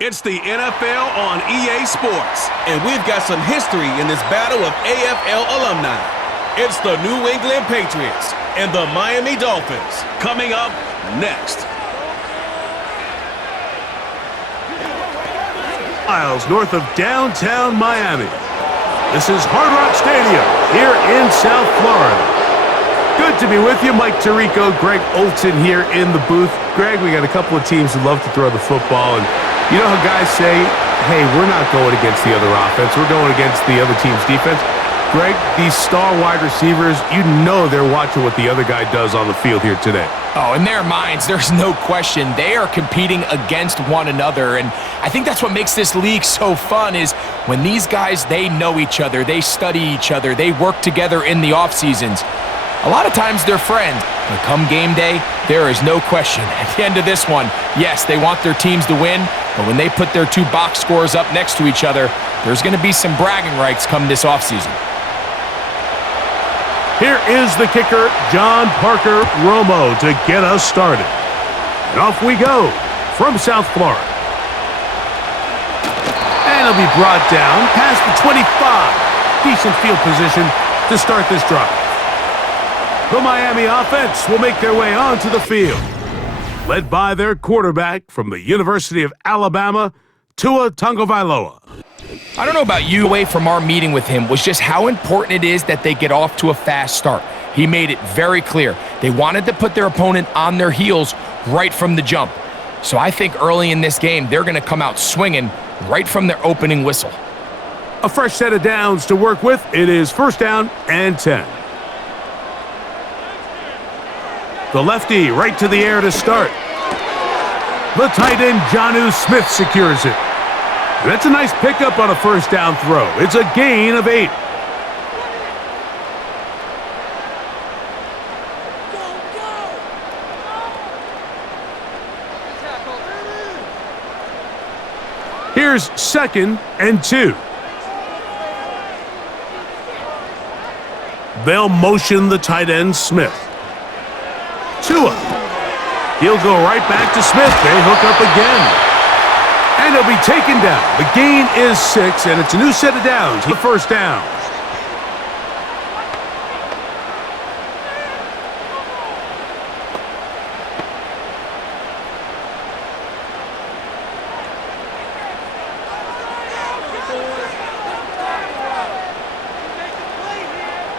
It's the NFL on EA Sports, and we've got some history in this battle of AFL alumni. It's the New England Patriots and the Miami Dolphins coming up next. Miles north of downtown Miami. This is Hard Rock Stadium here in South Florida. Good to be with you. Mike Tirico, Greg Olson here in the booth. Greg, we got a couple of teams who love to throw the football, and you know how guys say, hey, we're not going against the other offense. We're going against the other team's defense. Greg, these star wide receivers, you know they're watching what the other guy does on the field here today. Oh, in their minds, there's no question. They are competing against one another, and I think that's what makes this league so fun is when these guys, they know each other, they study each other, they work together in the off seasons. A lot of times they're friends, but come game day, there is no question. At the end of this one, yes, they want their teams to win, but when they put their two box scores up next to each other, there's going to be some bragging rights come this offseason. Here is the kicker, John Parker Romo, to get us started. And off we go from South Florida. And he'll be brought down past the 25. Decent field position to start this drive. The Miami offense will make their way onto the field, led by their quarterback from the University of Alabama, Tua Tagovailoa. I don't know about you, away from our meeting with him was just how important it is that they get off to a fast start. He made it very clear. They wanted to put their opponent on their heels right from the jump. So I think early in this game, they're going to come out swinging right from their opening whistle. A fresh set of downs to work with. It is 1st down and 10. The lefty right to the air to start. The tight end, Jonnu Smith, secures it. That's a nice pickup on a 1st down throw. It's a gain of 8. Here's 2nd and 2. They'll motion the tight end, Smith. Tua. He'll go right back to Smith. They hook up again. And he'll be taken down. The gain is 6, and it's a new set of downs. The 1st down.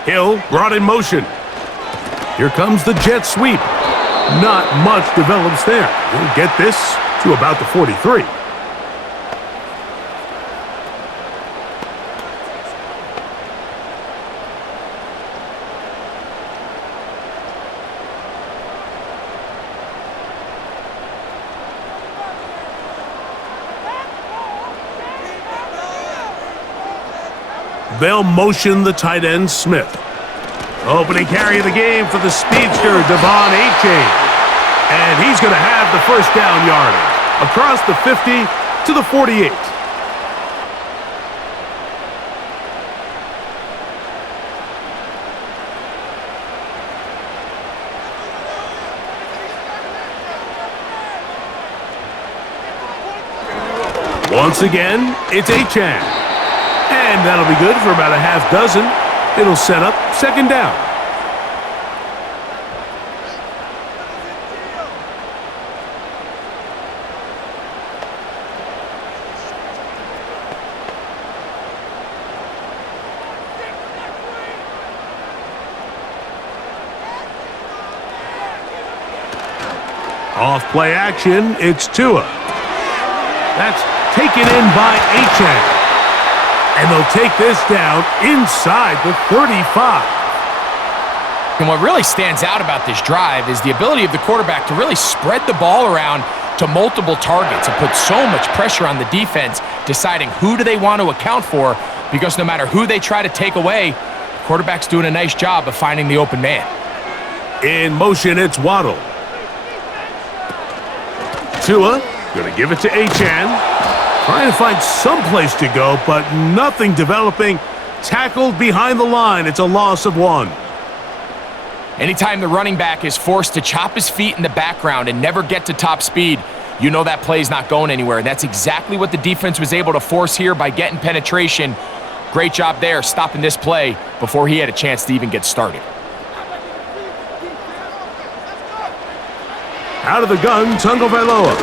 Hill brought in motion. Here comes the jet sweep. Not much develops there. He'll get this to about the 43. They'll motion the tight end, Smith. Opening carry of the game for the speedster, Devon Achane. And he's going to have the 1st down yardage across the 50 to the 48. Once again, it's Achane. And that'll be good for about a half dozen. It'll set up 2nd down. Off play action, it's Tua. That's taken in by Achane. And they'll take this down inside the 35. And what really stands out about this drive is the ability of the quarterback to really spread the ball around to multiple targets and put so much pressure on the defense, deciding who do they want to account for, because no matter who they try to take away, the quarterback's doing a nice job of finding the open man. In motion, it's Waddle. Tua, going to give it to Achane. Trying to find some place to go, but nothing developing. Tackled behind the line. It's a loss of 1. Anytime the running back is forced to chop his feet in the background and never get to top speed, you know that play's not going anywhere. That's exactly what the defense was able to force here by getting penetration. Great job there, stopping this play before he had a chance to even get started. Out of the gun, Tagovailoa.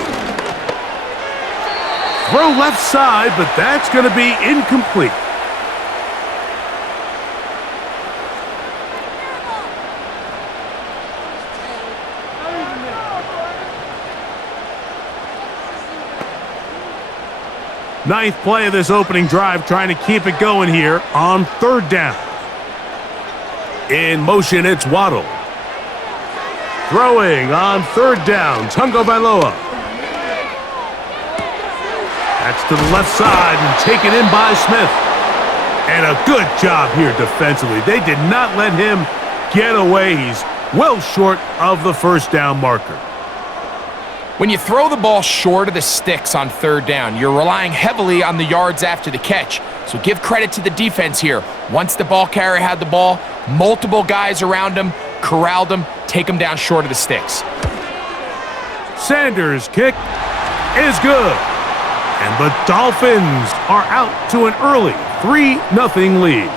Throw left side, but that's going to be incomplete. Ninth play of this opening drive, trying to keep it going here on third down. In motion, it's Waddle. Throwing on third down, Tagovailoa. That's to the left side and taken in by Smith. And a good job here defensively. They did not let him get away. He's well short of the first down marker. When you throw the ball short of the sticks on third down, you're relying heavily on the yards after the catch. So give credit to the defense here. Once the ball carrier had the ball, multiple guys around him, corralled him, take him down short of the sticks. Sanders' kick is good. And the Dolphins are out to an early 3-0 lead.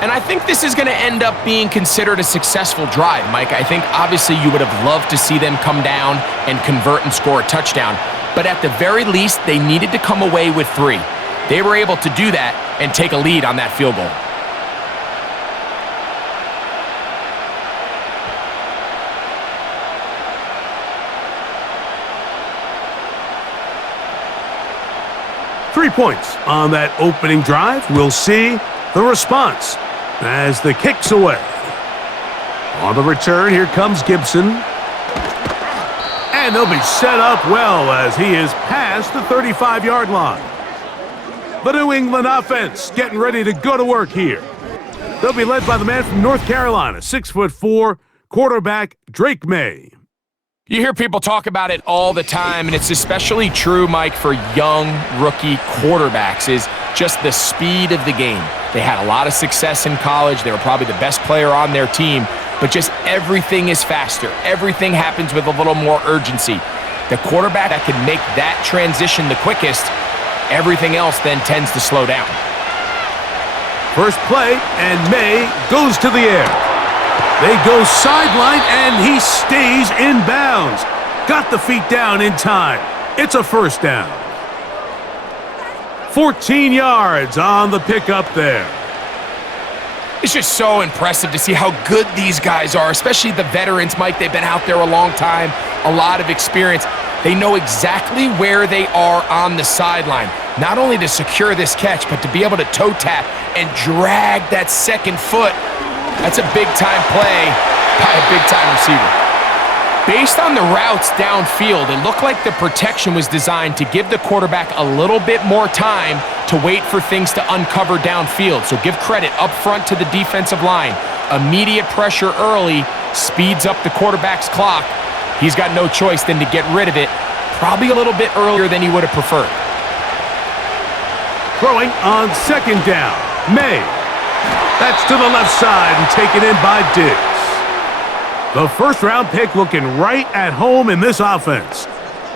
And I think this is going to end up being considered a successful drive, Mike. I think obviously you would have loved to see them come down and convert and score a touchdown. But at the very least, they needed to come away with 3. They were able to do that and take a lead on that field goal. Three points on that opening drive. We'll see the response as the kick's away. On the return, here comes Gibson. And they'll be set up well as he is past the 35-yard line. The New England offense getting ready to go to work here. They'll be led by the man from North Carolina, 6'4", quarterback Drake May. You hear people talk about it all the time, and it's especially true, Mike, for young rookie quarterbacks, is just the speed of the game. They had a lot of success in college. They were probably the best player on their team, but just everything is faster. Everything happens with a little more urgency. The quarterback that can make that transition the quickest, everything else then tends to slow down. First play, and May goes to the air. They go sideline, and he stays in bounds. Got the feet down in time. It's a first down. 14 yards on the pickup there. It's just so impressive to see how good these guys are, especially the veterans, Mike. They've been out there a long time, a lot of experience. They know exactly where they are on the sideline, not only to secure this catch, but to be able to toe tap and drag that second foot. That's a big-time play by a big-time receiver. Based on the routes downfield, it looked like the protection was designed to give the quarterback a little bit more time to wait for things to uncover downfield. So give credit up front to the defensive line. Immediate pressure early speeds up the quarterback's clock. He's got no choice than to get rid of it, probably a little bit earlier than he would have preferred. Throwing on second down, May. That's to the left side and taken in by Diggs. The first-round pick looking right at home in this offense.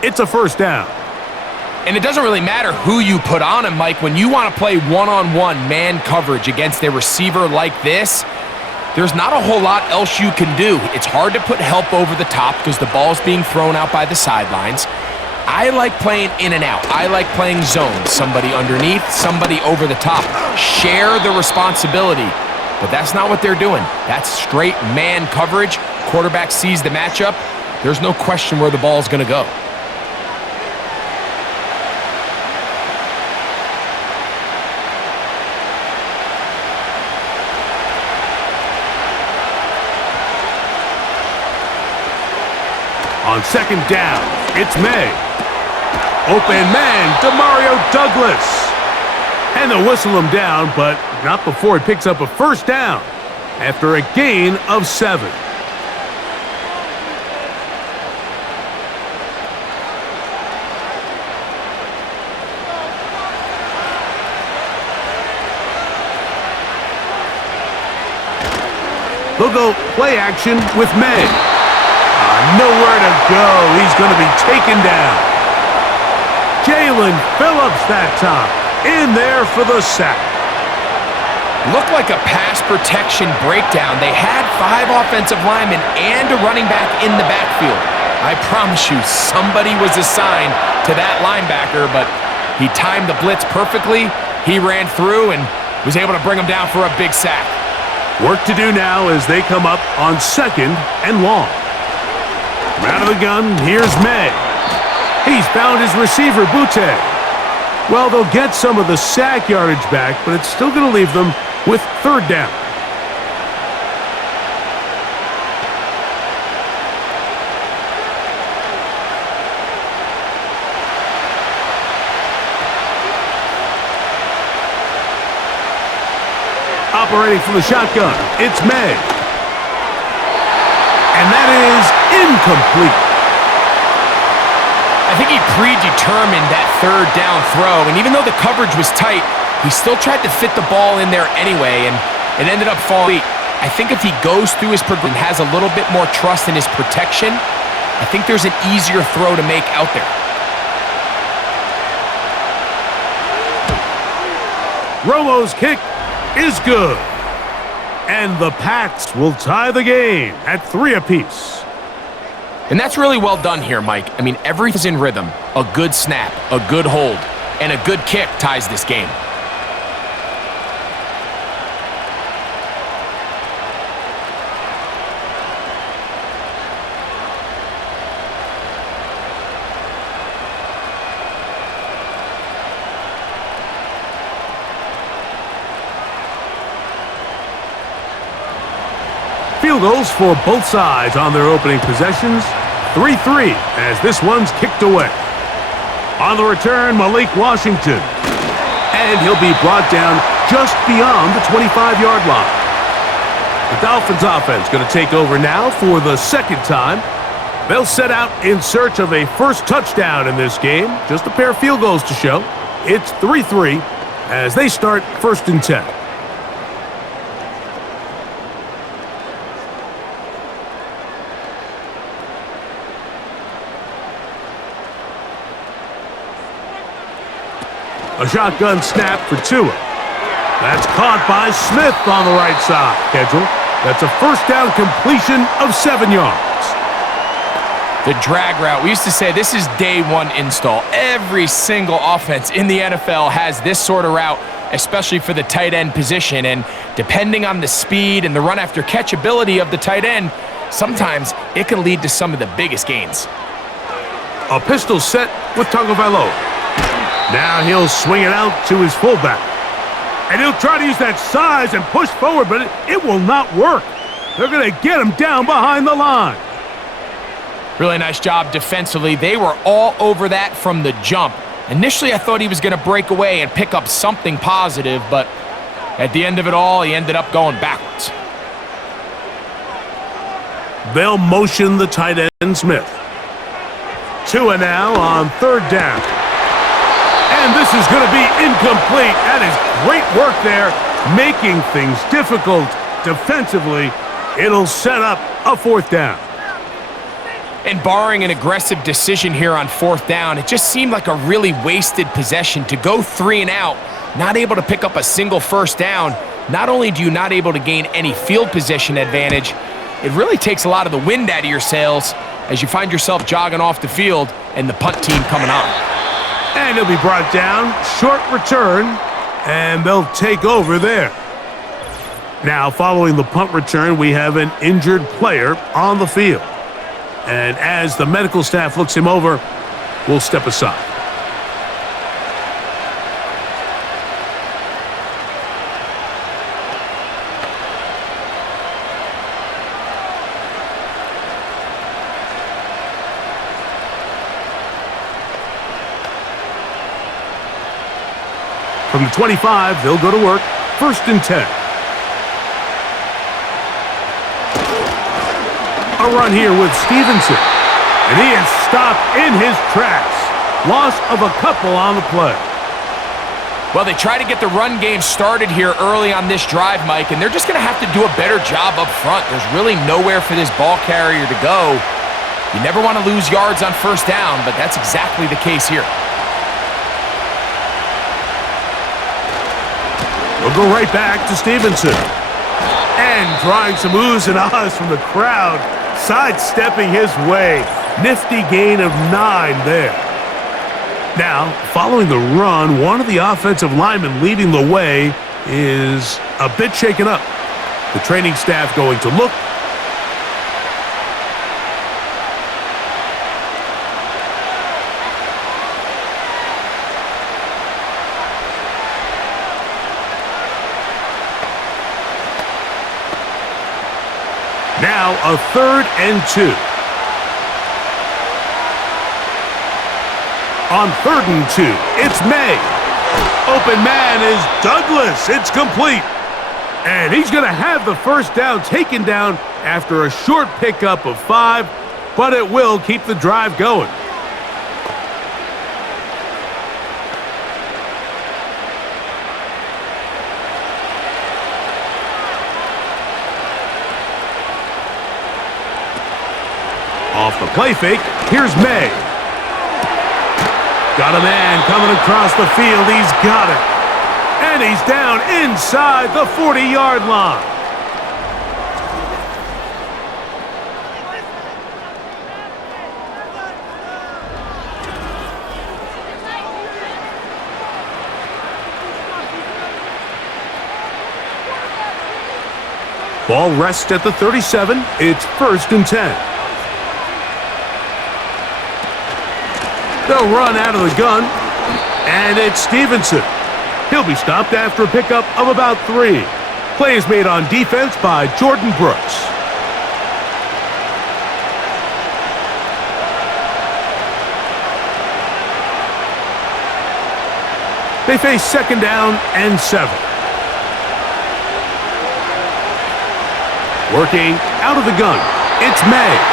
It's a first down. And it doesn't really matter who you put on him, Mike. When you want to play one-on-one man coverage against a receiver like this, there's not a whole lot else you can do. It's hard to put help over the top because the ball's being thrown out by the sidelines. I like playing in and out. I like playing zone. Somebody underneath, somebody over the top. Share the responsibility. But that's not what they're doing. That's straight man coverage. Quarterback sees the matchup. There's no question where the ball's going to go. On second down, it's May. Open man, Demario Douglas. And they'll whistle him down, but not before he picks up a first down after a gain of 7. They'll go play action with May. nowhere to go. He's going to be taken down. Jalen Phillips that time. In there for the sack. Looked like a pass protection breakdown. They had 5 offensive linemen and a running back in the backfield. I promise you, somebody was assigned to that linebacker, but he timed the blitz perfectly. He ran through and was able to bring him down for a big sack. Work to do now as they come up on 2nd and long. From out of the gun, here's May. He's found his receiver, Butte. Well, they'll get some of the sack yardage back, but it's still going to leave them with 3rd down. Operating from the shotgun, it's May. And that is incomplete. I think he predetermined that 3rd down throw, and even though the coverage was tight, he still tried to fit the ball in there anyway, and it ended up falling. I think if he goes through his progression and has a little bit more trust in his protection, I think there's an easier throw to make out there. Romo's kick is good. And the Pats will tie the game at 3 apiece. And that's really well done here, Mike. I mean, everything's in rhythm. A good snap, a good hold, and a good kick ties this game. Field goals for both sides on their opening possessions. 3-3 as this one's kicked away. On the return, Malik Washington. And he'll be brought down just beyond the 25-yard line. The Dolphins offense going to take over now for the 2nd time. They'll set out in search of a first touchdown in this game. Just a pair of field goals to show. It's 3-3 as they start 1st and 10. A shotgun snap for Tua. That's caught by Smith on the right side. Schedule. That's a 1st down completion of 7 yards. The drag route. We used to say this is day 1 install. Every single offense in the NFL has this sort of route, especially for the tight end position. And depending on the speed and the run after catch ability of the tight end, sometimes it can lead to some of the biggest gains. A pistol set with Tagovailoa. Now he'll swing it out to his fullback. And he'll try to use that size and push forward, but it will not work. They're going to get him down behind the line. Really nice job defensively. They were all over that from the jump. Initially, I thought he was going to break away and pick up something positive, but at the end of it all, he ended up going backwards. They'll motion the tight end Smith. Tua now on 3rd down. And this is going to be incomplete. That is great work there, making things difficult defensively. It'll set up a 4th down. And barring an aggressive decision here on 4th down, it just seemed like a really wasted possession to go 3 and out, not able to pick up a single 1st down. Not only do you not able to gain any field position advantage, it really takes a lot of the wind out of your sails as you find yourself jogging off the field and the punt team coming on. And he'll be brought down, short return, and they'll take over there. Now, following the punt return, we have an injured player on the field. And as the medical staff looks him over, we'll step aside. From the 25, they'll go to work. 1st and 10. A run here with Stevenson. And he is stopped in his tracks. Loss of a couple on the play. Well, they try to get the run game started here early on this drive, Mike, and they're just going to have to do a better job up front. There's really nowhere for this ball carrier to go. You never want to lose yards on first down, but that's exactly the case here. We'll go right back to Stevenson. And drawing some oohs and ahs from the crowd, sidestepping his way. Nifty gain of 9 there. Now, following the run, one of the offensive linemen leading the way is a bit shaken up. The training staff going to look. Now a 3rd and 2. On 3rd and 2, it's May. Open man is Douglas. It's complete. And he's going to have the first down taken down after a short pickup of 5, but it will keep the drive going. Off the play fake, here's May. Got a man coming across the field. He's got it. And he's down inside the 40-yard line. Ball rests at the 37. It's 1st and 10. They'll run out of the gun, and it's Stevenson. He'll be stopped after a pickup of about 3. Play is made on defense by Jordan Brooks. They face 2nd down and 7. Working out of the gun, it's May.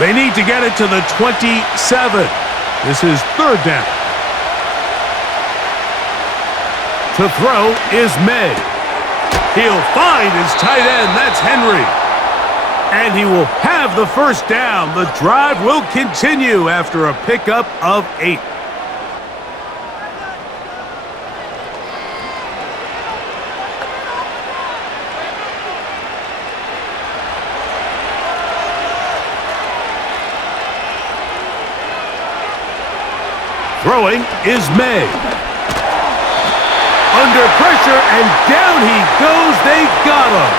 They need to get it to the 27. This is 3rd down. To throw is May. He'll find his tight end. That's Henry. And he will have the first down. The drive will continue after a pickup of 8. Throwing is May. Under pressure, and down he goes. They got him.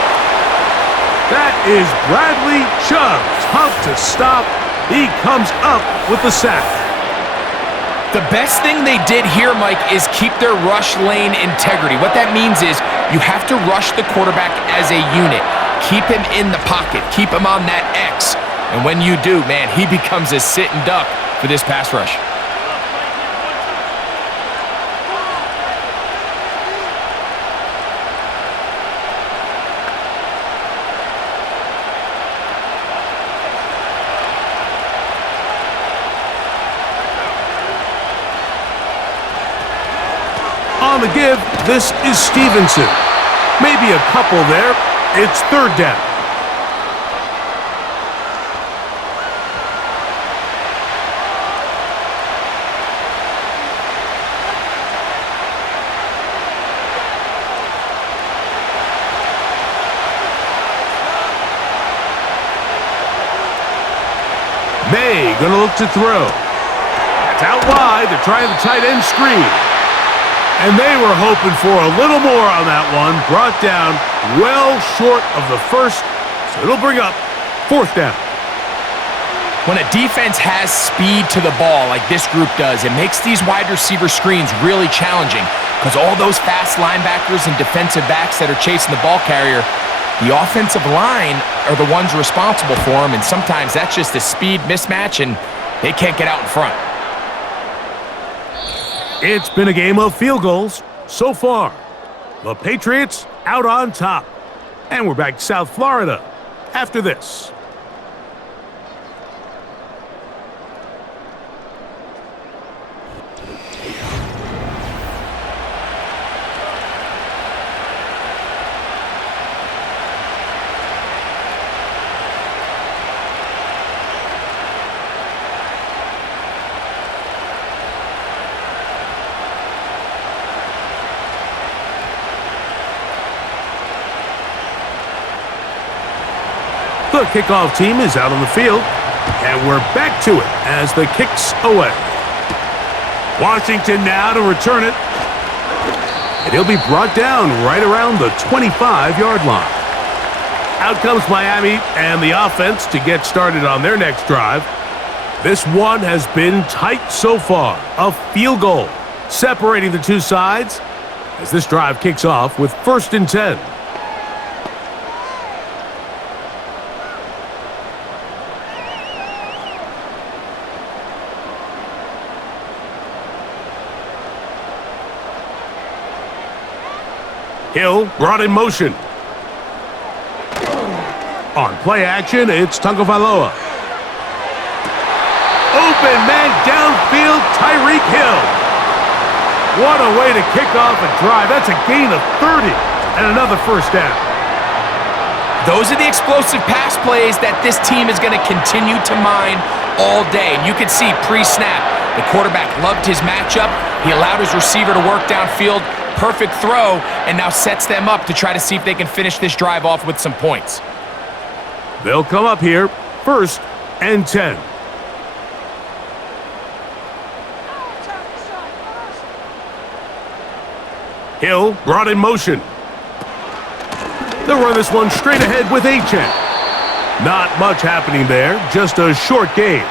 That is Bradley Chubb. Tough to stop. He comes up with the sack. The best thing they did here, Mike, is keep their rush lane integrity. What that means is you have to rush the quarterback as a unit. Keep him in the pocket. Keep him on that X. And when you do, man, he becomes a sitting duck for this pass rush. On the give, this is Stevenson. Maybe a couple there. It's 3rd down. May gonna look to throw. That's out wide. They're trying the tight end screen. And they were hoping for a little more on that one. Brought down well short of the first, so it'll bring up 4th down. When a defense has speed to the ball like this group does, it makes these wide receiver screens really challenging because all those fast linebackers and defensive backs that are chasing the ball carrier, the offensive line are the ones responsible for them, and sometimes that's just a speed mismatch, and they can't get out in front. It's been a game of field goals so far. The Patriots out on top. And we're back to South Florida after this. The kickoff team is out on the field, and we're back to it as the kick's away. Washington now to return it, and he'll be brought down right around the 25-yard line. Out comes Miami and the offense to get started on their next drive. This one has been tight so far. A field goal separating the two sides as this drive kicks off with 1st and 10. Hill brought in motion. On play action, it's Tagovailoa. Open man downfield, Tyreek Hill. What a way to kick off a drive. That's a gain of 30 and another first down. Those are the explosive pass plays that this team is going to continue to mine all day. And you can see pre-snap, the quarterback loved his matchup. He allowed his receiver to work downfield. Perfect throw, and now sets them up to try to see if they can finish this drive off with some points. They'll come up here, 1st and 10. Hill brought in motion. They'll run this one straight ahead with Achane. Not much happening there, just a short gain.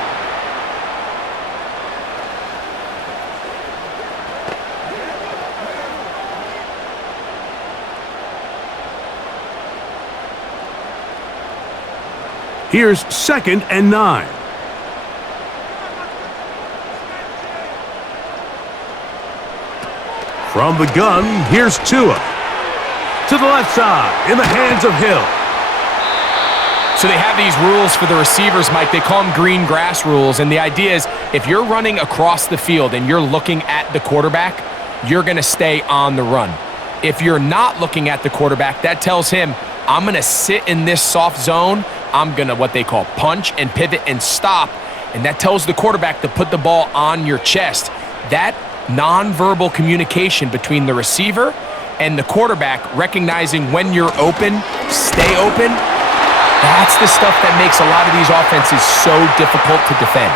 Here's 2nd and 9. From the gun, here's Tua. To the left side, in the hands of Hill. So they have these rules for the receivers, Mike. They call them green grass rules. And the idea is if you're running across the field and you're looking at the quarterback, you're going to stay on the run. If you're not looking at the quarterback, that tells him, I'm going to sit in this soft zone. I'm going to what they call punch and pivot and stop. And that tells the quarterback to put the ball on your chest. That nonverbal communication between the receiver and the quarterback, recognizing when you're open, stay open, that's the stuff that makes a lot of these offenses so difficult to defend.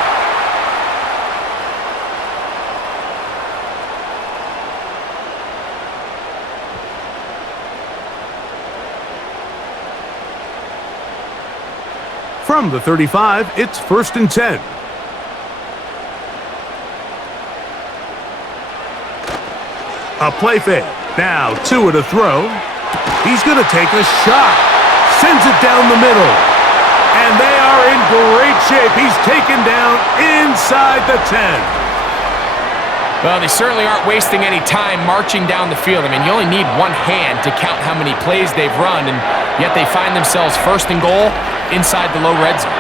From the 35, it's 1st and 10. A play fake. Now Tua to throw. He's going to take a shot. Sends it down the middle. And they are in great shape. He's taken down inside the 10. Well, they certainly aren't wasting any time marching down the field. I mean, you only need one hand to count how many plays they've run, and yet they find themselves 1st and goal inside the low red zone.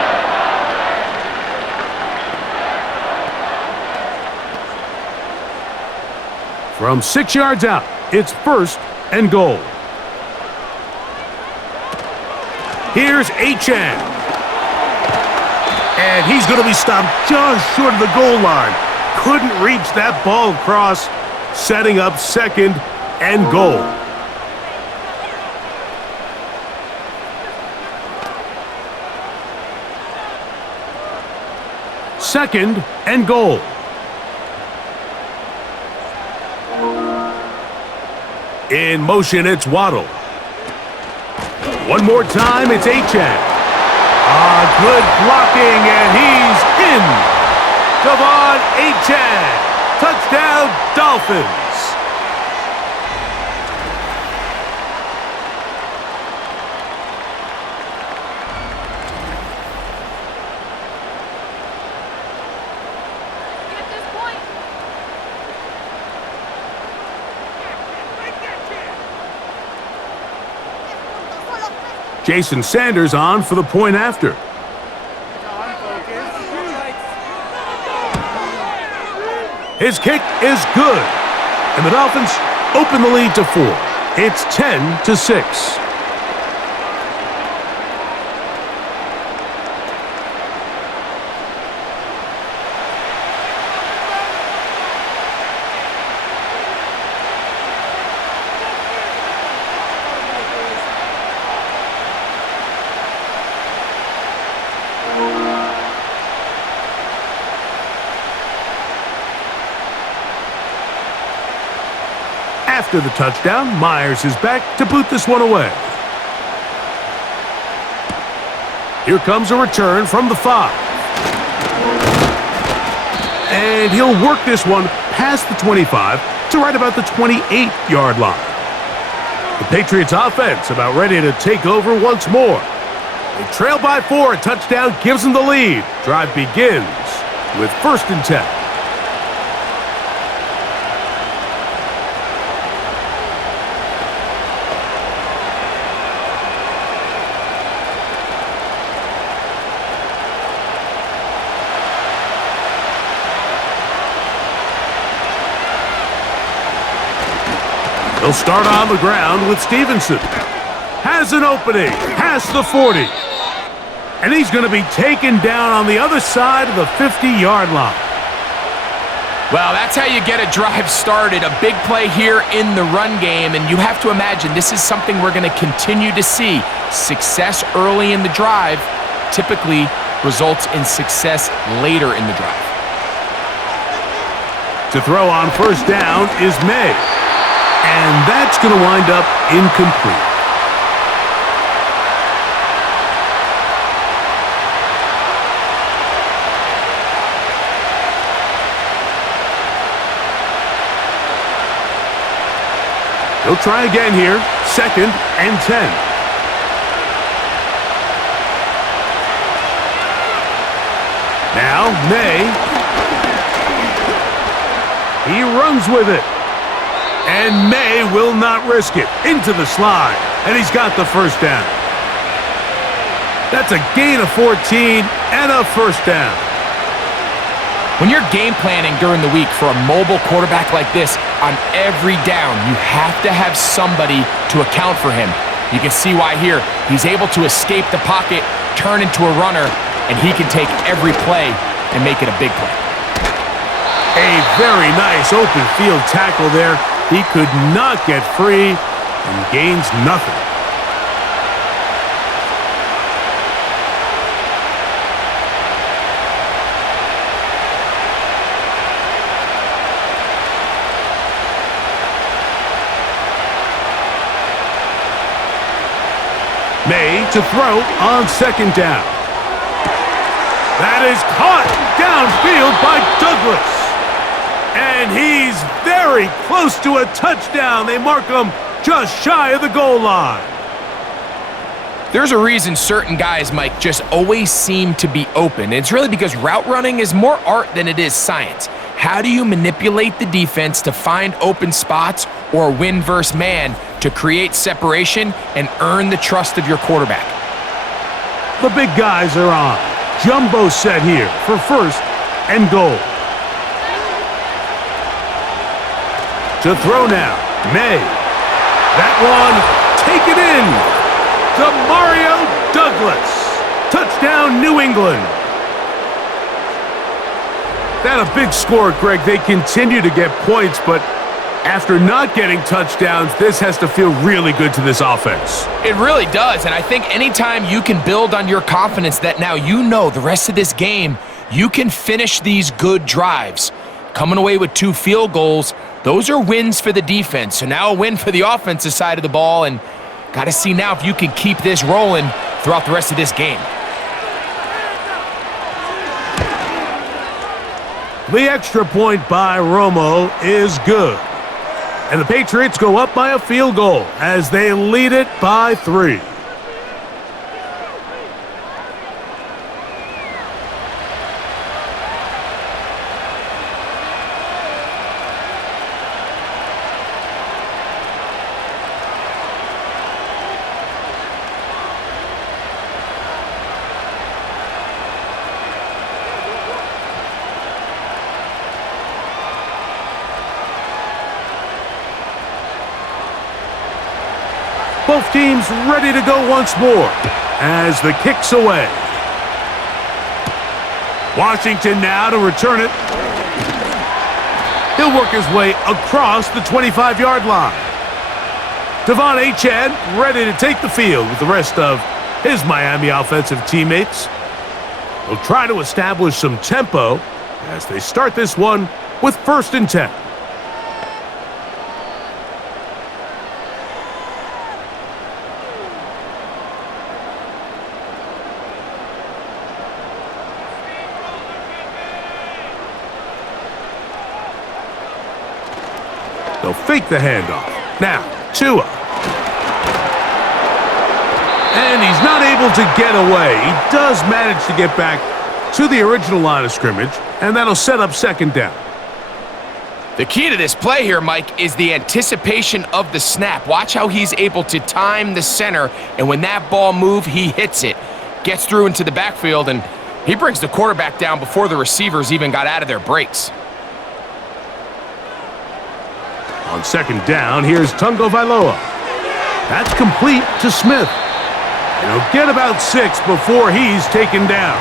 From 6 yards out, it's 1st and goal. Here's Achane. And he's going to be stopped just short of the goal line. Couldn't reach that ball across, setting up 2nd and goal. Second and goal. In motion, it's Waddle. One more time, it's Achane. Good blocking, and he's in. Devon Achane. Touchdown, Dolphins. Jason Sanders on for the point after. His kick is good, and the Dolphins open the lead to 4. It's 10-6. After the touchdown, Myers is back to boot this one away. Here comes a return from the 5. And he'll work this one past the 25 to right about the 28-yard line. The Patriots offense about ready to take over once more. They trail by 4. A touchdown gives them the lead. Drive begins with 1st and 10. They'll start on the ground with Stevenson. Has an opening, past the 40. And he's going to be taken down on the other side of the 50-yard line. Well, that's how you get a drive started. A big play here in the run game, and you have to imagine this is something we're going to continue to see. Success early in the drive typically results in success later in the drive. To throw on 1st down is May. And that's going to wind up incomplete. He'll try again here. 2nd and 10. Now, May. He runs with it. And May will not risk it. Into the slide. And he's got the 1st down. That's a gain of 14 and a 1st down. When you're game planning during the week for a mobile quarterback like this, on every down, you have to have somebody to account for him. You can see why here. He's able to escape the pocket, turn into a runner, and he can take every play and make it a big play. A very nice open field tackle there. He could not get free and gains nothing. May to throw on 2nd down. That is caught downfield by Douglas. And he's very close to a touchdown. They mark him just shy of the goal line. There's a reason certain guys, Mike, just always seem to be open. It's really because route running is more art than it is science. How do you manipulate the defense to find open spots or win versus man to create separation and earn the trust of your quarterback? The big guys are on. Jumbo set here for 1st and goal. To throw now, May. That one taken in to Mario Douglas. Touchdown, New England. That a big score, Greg. They continue to get points, but after not getting touchdowns, this has to feel really good to this offense. It really does, and I think anytime you can build on your confidence that now you know the rest of this game, you can finish these good drives. Coming away with 2 field goals, those are wins for the defense. So now a win for the offensive side of the ball, and got to see now if you can keep this rolling throughout the rest of this game. The extra point by Romo is good. And the Patriots go up by a field goal as they lead it by 3. Both teams ready to go once more as the kick's away. Washington now to return it. He'll work his way across the 25-yard line. Devon Achane ready to take the field with the rest of his Miami offensive teammates. They'll try to establish some tempo as they start this one with 1st and 10. They'll fake the handoff. Now, Tua. And he's not able to get away. He does manage to get back to the original line of scrimmage, and that'll set up second down. The key to this play here, Mike, is the anticipation of the snap. Watch how he's able to time the center, and when that ball moves, he hits it. Gets through into the backfield, and he brings the quarterback down before the receivers even got out of their breaks. On second down, here's Tungo Vailoa. That's complete to Smith. And he'll get about 6 before he's taken down.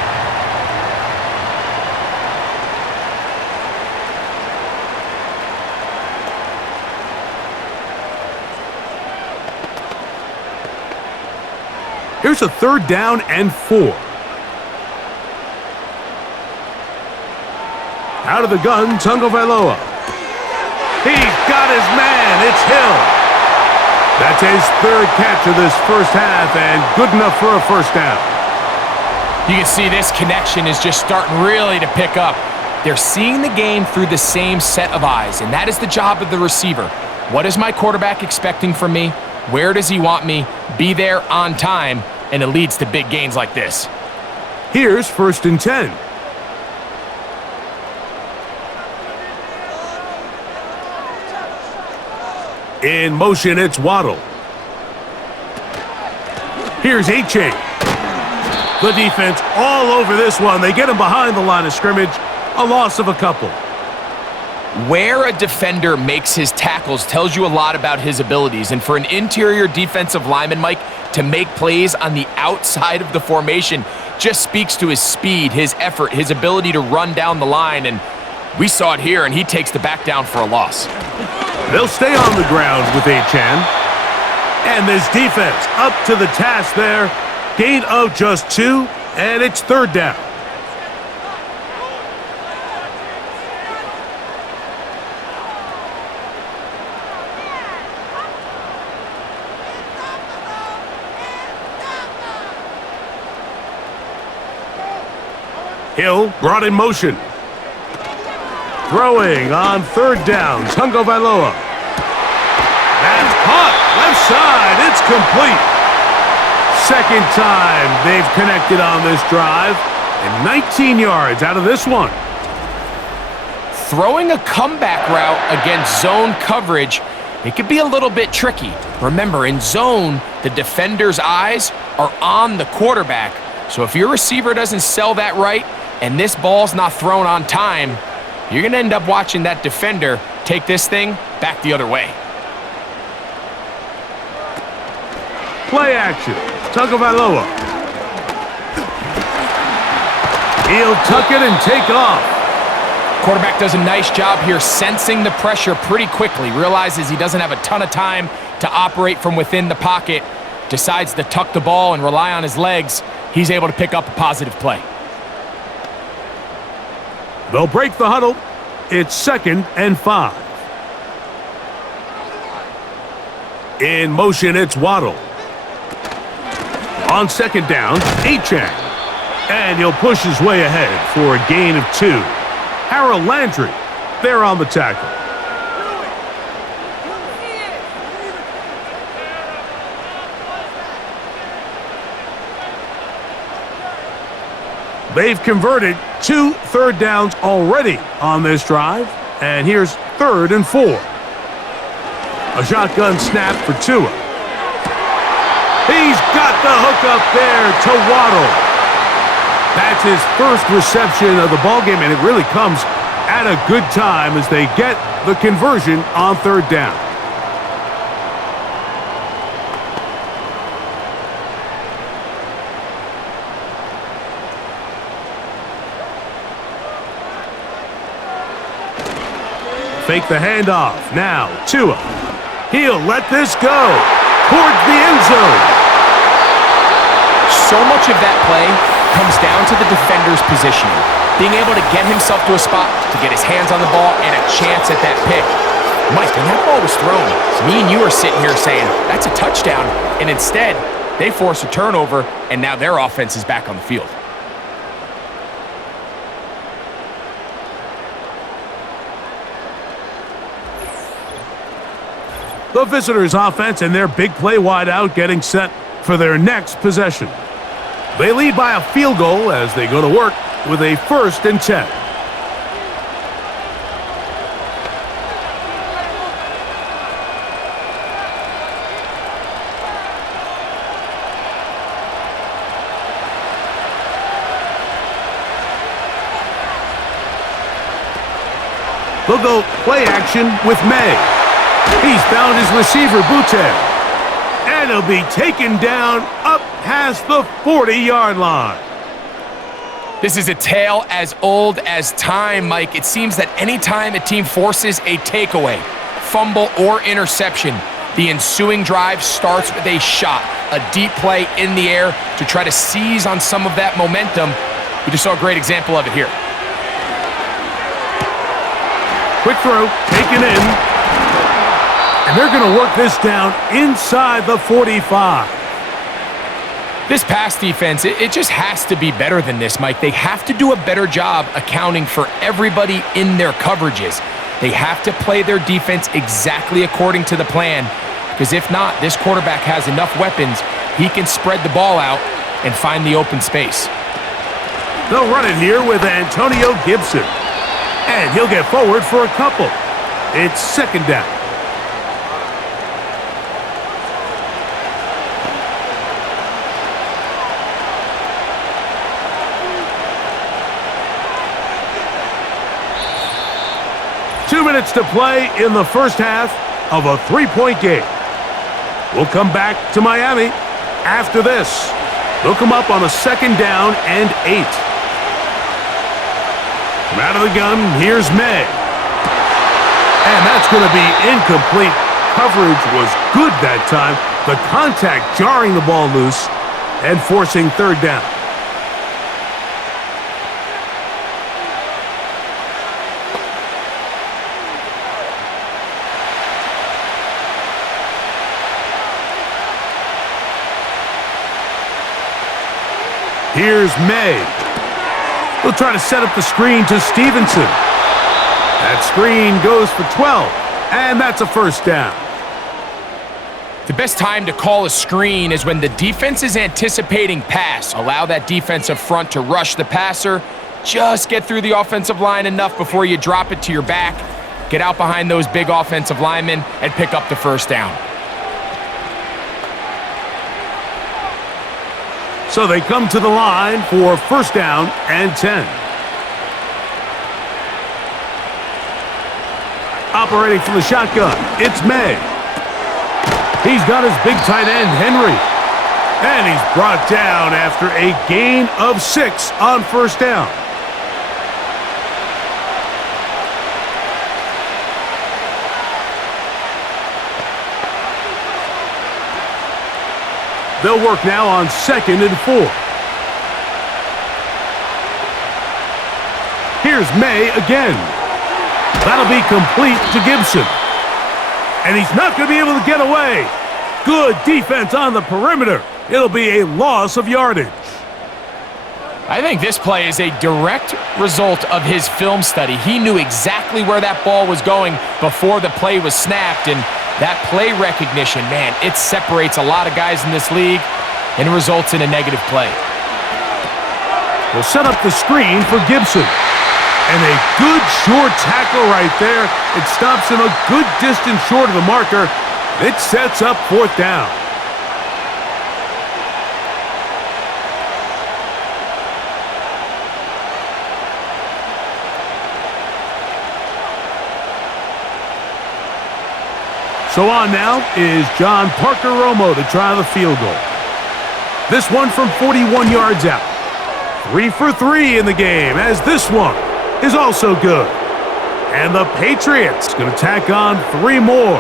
Here's a 3rd down and 4. Out of the gun, Tungo Vailoa. He's got his man. It's Hill. That's his 3rd catch of this first half and good enough for a first down. You can see this connection is just starting really to pick up. They're seeing the game through the same set of eyes, and that is the job of the receiver. What is my quarterback expecting from me? Where does he want me? Be there on time, and it leads to big gains like this. Here's 1st and 10. In motion, it's Waddle. Here's A-Chain. The defense all over this one. They get him behind the line of scrimmage. A loss of a couple. Where a defender makes his tackles tells you a lot about his abilities. And for an interior defensive lineman, Mike, to make plays on the outside of the formation just speaks to his speed, his effort, his ability to run down the line. And we saw it here, and he takes the back down for a loss. They'll stay on the ground with A-Chan. And this defense up to the task there. Gain of just 2, and it's 3rd down. Hill brought in motion. Throwing on 3rd down, Tungo Vailoa. That's caught, left side, it's complete. Second time they've connected on this drive, and 19 yards out of this one. Throwing a comeback route against zone coverage, it could be a little bit tricky. Remember, in zone, the defender's eyes are on the quarterback. So if your receiver doesn't sell that right, and this ball's not thrown on time, you're going to end up watching that defender take this thing back the other way. Play action. Tungo Vailoa. He'll tuck it and take off. Quarterback does a nice job here sensing the pressure pretty quickly. Realizes he doesn't have a ton of time to operate from within the pocket. Decides to tuck the ball and rely on his legs. He's able to pick up a positive play. They'll break the huddle. It's 2nd and 5. In motion, it's Waddle. On 2nd down, A-Chan. And he'll push his way ahead for a gain of 2. Harold Landry there on the tackle. They've converted 2 3rd downs already on this drive. And here's 3rd and 4. A shotgun snap for Tua. He's got the hook up there to Waddle. That's his first reception of the ballgame, and it really comes at a good time as they get the conversion on 3rd down. Fake the handoff. Now, Tua. He'll let this go towards the end zone. So much of that play comes down to the defender's positioning. Being able to get himself to a spot, to get his hands on the ball, and a chance at that pick. Mike, when that ball was thrown, me and you are sitting here saying, that's a touchdown. And instead, they force a turnover, and now their offense is back on the field. The visitors' offense and their big play wideout getting set for their next possession. They lead by a field goal as they go to work with a 1st and 10. They'll go play action with May. He's found his receiver, Butte. And he'll be taken down up past the 40-yard line. This is a tale as old as time, Mike. It seems that anytime a team forces a takeaway, fumble, or interception, the ensuing drive starts with a shot, a deep play in the air to try to seize on some of that momentum. We just saw a great example of it here. Quick throw, taken in. And they're going to work this down inside the 45. This pass defense, it just has to be better than this, Mike. They have to do a better job accounting for everybody in their coverages. They have to play their defense exactly according to the plan, because if not, this quarterback has enough weapons, he can spread the ball out and find the open space. They'll run it here with Antonio Gibson. And he'll get forward for a couple. It's 2nd down. Two minutes to play in the first half of a 3-point game. We'll come back to Miami after this. They'll come up on a 2nd down and 8. From out of the gun, here's May. And that's going to be incomplete. Coverage was good that time. The contact jarring the ball loose and forcing 3rd down. Here's May. He'll try to set up the screen to Stevenson. That screen goes for 12, and that's a 1st down. The best time to call a screen is when the defense is anticipating pass. Allow that defensive front to rush the passer. Just get through the offensive line enough before you drop it to your back. Get out behind those big offensive linemen and pick up the 1st down. So they come to the line for 1st down and 10. Operating from the shotgun, it's May. He's got his big tight end, Henry. And he's brought down after a gain of 6 on 1st down. They'll work now on 2nd and 4. Here's May again. That'll be complete to Gibson. And he's not going to be able to get away. Good defense on the perimeter. It'll be a loss of yardage. I think this play is a direct result of his film study. He knew exactly where that ball was going before the play was snapped, and that play recognition, man, it separates a lot of guys in this league and results in a negative play. They'll set up the screen for Gibson. And a good short tackle right there. It stops him a good distance short of the marker. It sets up 4th down. So on now is John Parker Romo to try the field goal. This one from 41 yards out. 3 for 3 in the game, as this one is also good. And the Patriots going to tack on 3 more,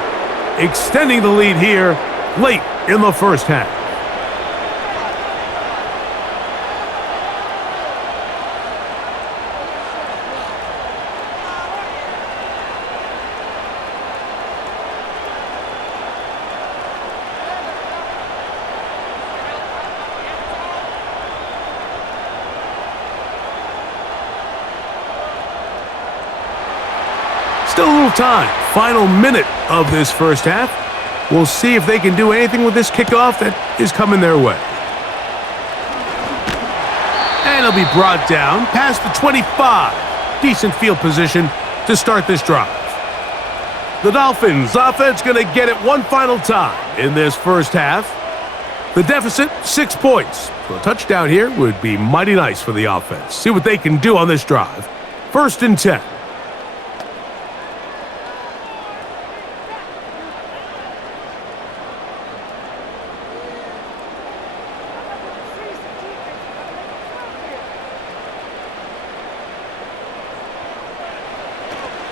extending the lead here late in the first half. Still a little time. Final minute of this first half. We'll see if they can do anything with this kickoff that is coming their way. And it'll be brought down past the 25. Decent field position to start this drive. The Dolphins offense going to get it one final time in this first half. The deficit, 6 points. So a touchdown here would be mighty nice for the offense. See what they can do on this drive. 1st and 10.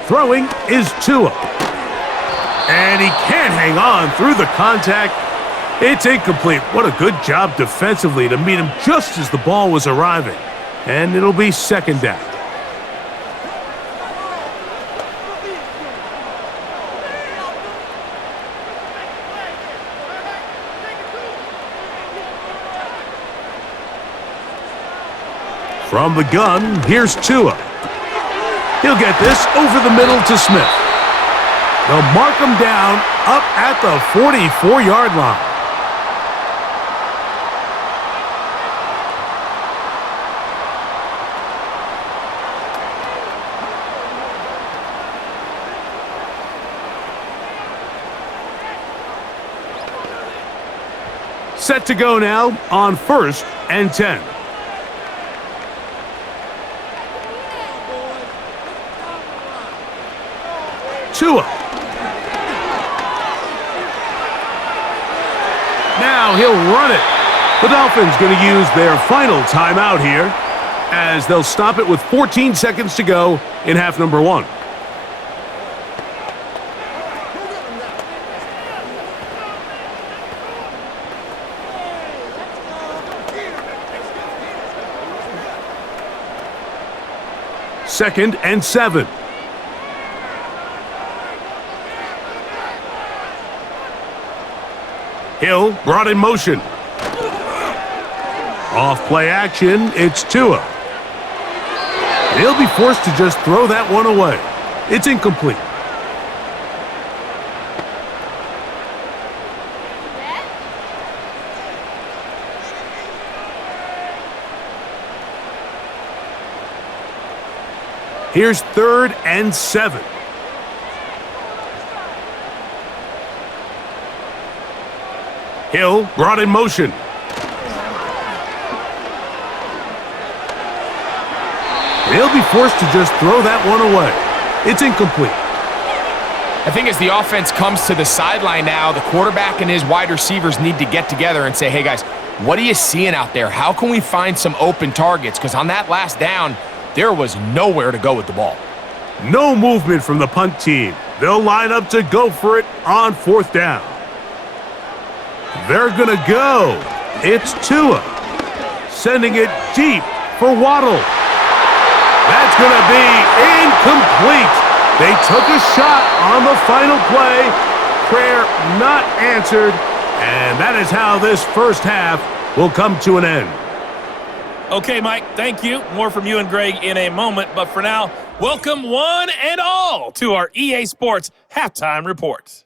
Throwing is Tua. And he can't hang on through the contact. It's incomplete. What a good job defensively to meet him just as the ball was arriving. And it'll be 2nd down. From the gun, here's Tua. He'll get this over the middle to Smith. They'll mark him down up at the 44-yard line. Set to go now on 1st and 10. Tua. Now he'll run it. The Dolphins going to use their final timeout here as they'll stop it with 14 seconds to go in half number 1. Second and 7. Hill brought in motion. Off play action, it's Tua. He'll be forced to just throw that one away. It's incomplete. Here's 3rd and 7. Hill brought in motion. He'll be forced to just throw that one away. It's incomplete. I think as the offense comes to the sideline now, the quarterback and his wide receivers need to get together and say, hey guys, what are you seeing out there? How can we find some open targets? Because on that last down, there was nowhere to go with the ball. No movement from the punt team. They'll line up to go for it on 4th down. They're going to go. It's Tua. Sending it deep for Waddle. That's going to be incomplete. They took a shot on the final play. Prayer not answered. And that is how this first half will come to an end. Okay, Mike, thank you. More from you and Greg in a moment. But for now, welcome one and all to our EA Sports Halftime Report.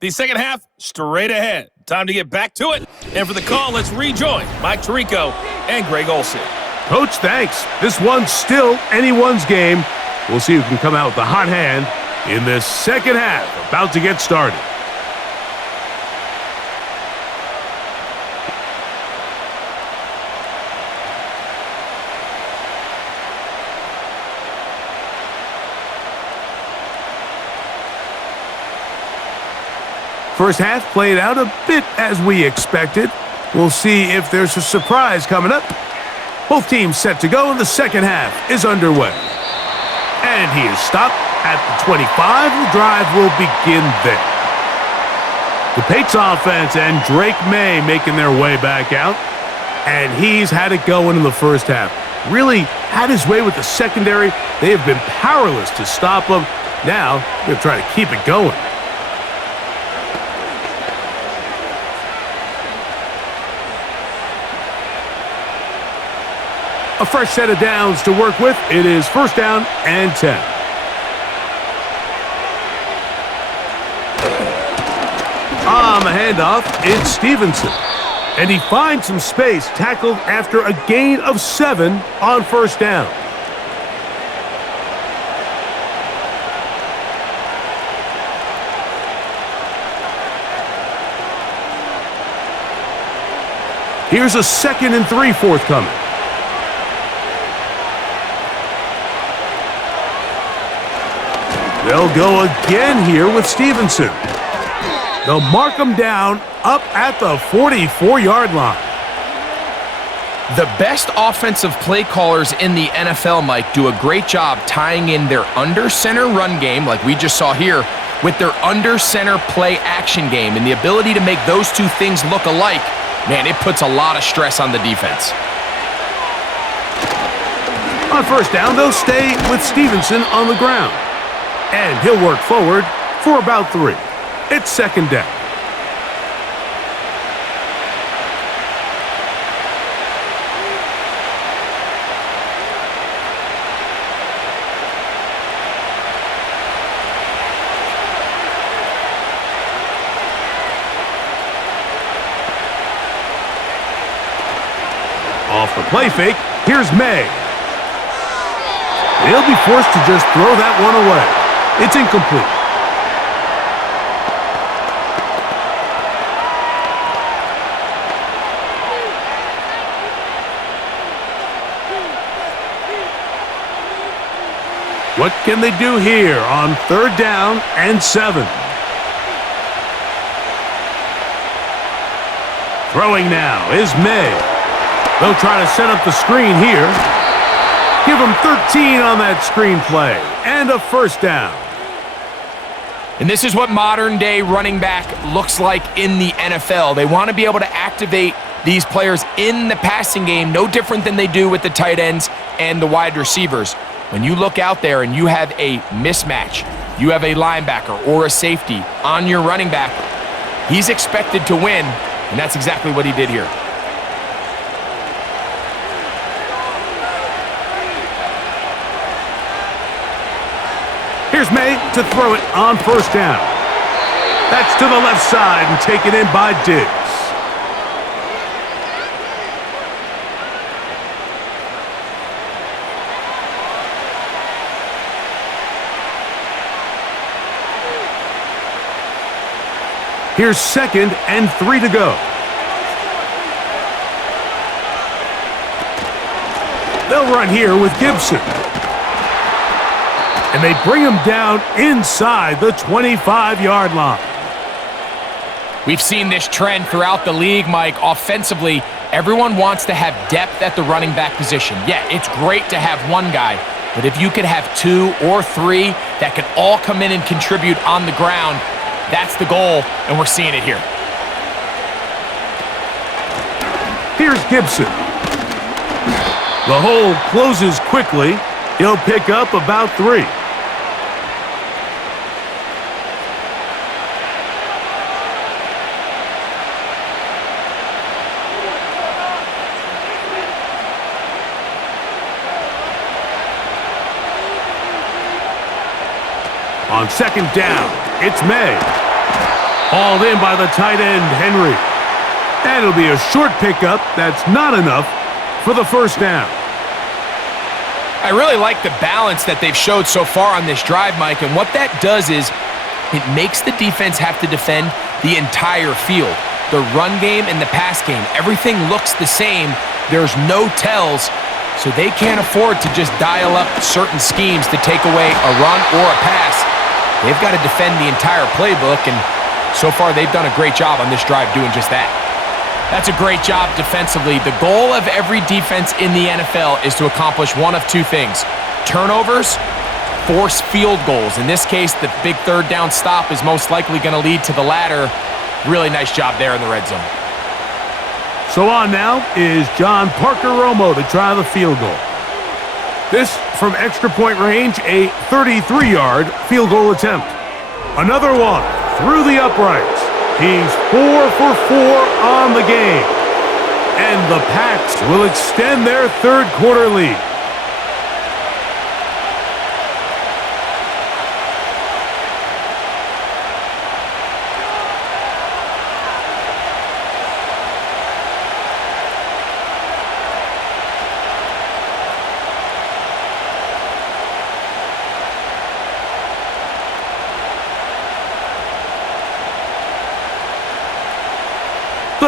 The second half, straight ahead. Time to get back to it. And for the call, let's rejoin Mike Tirico and Greg Olsen. Coach, thanks. This one's still anyone's game. We'll see who can come out with the hot hand in this second half. About to get started. First half played out a bit as we expected. We'll see if there's a surprise coming up. Both teams set to go, and the second half is underway. And he is stopped at the 25. The drive will begin there. The Patriots offense and Drake May making their way back out. And he's had it going in the first half. Really had his way with the secondary. They have been powerless to stop him. Now they're trying to keep it going. A fresh set of downs to work with. It is 1st down and 10. on the handoff, it's Stevenson. And he finds some space, tackled after a gain of 7 on first down. Here's a 2nd and 3 forthcoming. They'll go again here with Stevenson. They'll mark him down up at the 44-yard line. The best offensive play callers in the NFL, Mike, do a great job tying in their under-center run game, like we just saw here, with their under-center play action game. And the ability to make those two things look alike, man, it puts a lot of stress on the defense. On first down, they'll stay with Stevenson on the ground. And he'll work forward for about 3. It's 2nd down. Off the play fake, here's May. They'll be forced to just throw that one away. It's incomplete. What can they do here on 3rd down and 7? Throwing now is May. They'll try to set up the screen here. Give him 13 on that screen play and a first down. And this is what modern-day running back looks like in the NFL. They want to be able to activate these players in the passing game, no different than they do with the tight ends and the wide receivers. When you look out there and you have a mismatch, you have a linebacker or a safety on your running back, he's expected to win, and that's exactly what he did here. Here's May to throw it on first down. That's to the left side and taken in by Diggs. Here's 2nd and 3 to go. They'll run here with Gibson. And they bring him down inside the 25-yard line. We've seen this trend throughout the league, Mike. Offensively, everyone wants to have depth at the running back position. Yeah, it's great to have one guy, but if you could have 2 or 3 that can all come in and contribute on the ground, that's the goal, and we're seeing it here. Here's Gibson. The hole closes quickly. He'll pick up about 3. On 2nd down, it's May. Hauled in by the tight end, Henry. And it'll be a short pickup. That's not enough for the first down. I really like the balance that they've showed so far on this drive, Mike, and what that does is it makes the defense have to defend the entire field. The run game and the pass game, everything looks the same. There's no tells, so they can't afford to just dial up certain schemes to take away a run or a pass. They've got to defend the entire playbook, and so far they've done a great job on this drive doing just that. That's a great job defensively. The goal of every defense in the NFL is to accomplish one of 2 things: turnovers, force field goals. In this case, the big 3rd down stop is most likely going to lead to the latter. Really nice job there in the red zone. So on now is John Parker Romo to try the field goal. This from extra point range, a 33-yard field goal attempt. Another one through the uprights. He's 4 for 4 on the game. And the Pats will extend their 3rd quarter lead.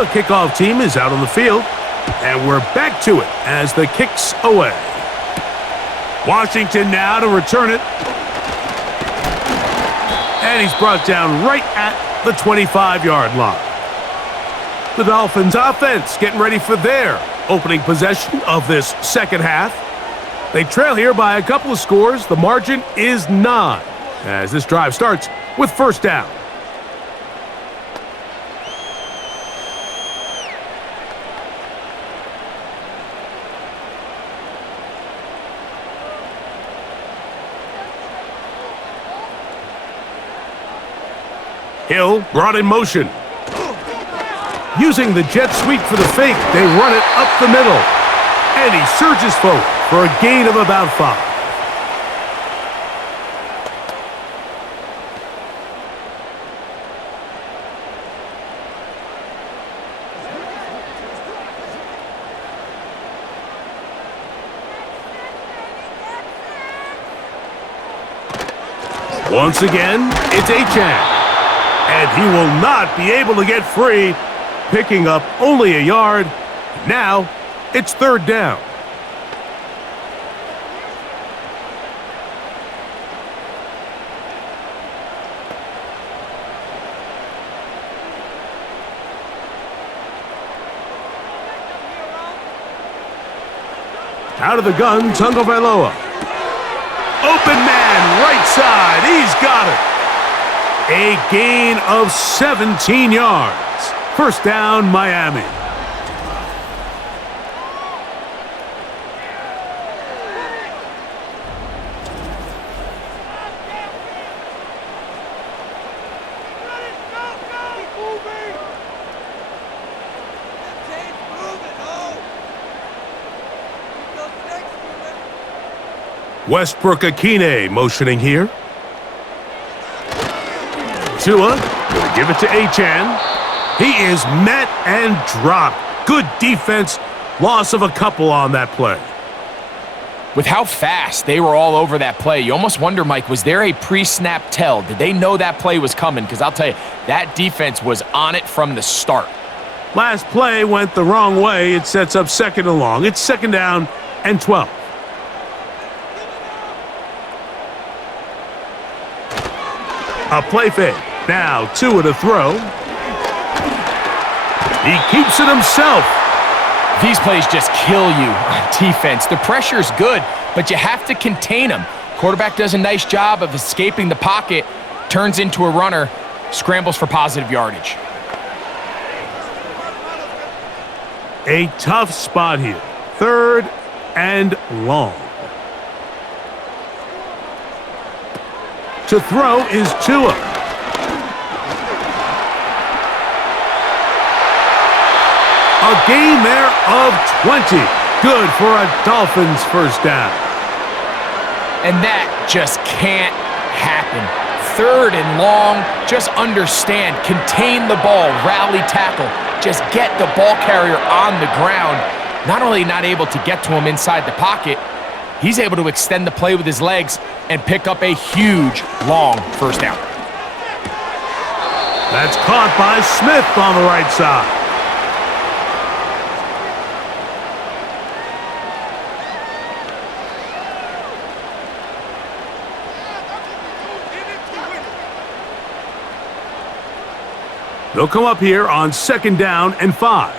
The kickoff team is out on the field, and we're back to it as the kick's away. Washington now to return it. And he's brought down right at the 25-yard line. The Dolphins offense getting ready for their opening possession of this second half. They trail here by a couple of scores. The margin is 9 as this drive starts with first down. Hill brought in motion. Using the jet sweep for the fake, they run it up the middle. And he surges forward for a gain of about 5. Once again, it's Achane. And he will not be able to get free, picking up only a yard. Now, it's third down. Out of the gun, Tagovailoa. Open man, right side. He's got it. A gain of 17 yards. First down, Miami. Westbrook-Akine motioning here. Tua will give it to Achane. He is met and dropped. Good defense. Loss of a couple on that play. With how fast they were all over that play, you almost wonder, Mike, was there a pre-snap tell? Did they know that play was coming? Because I'll tell you, that defense was on it from the start. Last play went the wrong way. It sets up second and long. It's second down and 12. A play fake. Now Tua to throw. He keeps it himself. These plays just kill you on defense. The pressure's good, but you have to contain them. Quarterback does a nice job of escaping the pocket, turns into a runner, scrambles for positive yardage. A tough spot here. Third and long. To throw is Tua. A gain there of 20. Good for a Dolphins first down. And that just can't happen. Third and long, just understand, contain the ball, rally tackle, just get the ball carrier on the ground. Not only not able to get to him inside the pocket, he's able to extend the play with his legs and pick up a huge, long first down. That's caught by Smith on the right side. They'll come up here on second down and 5.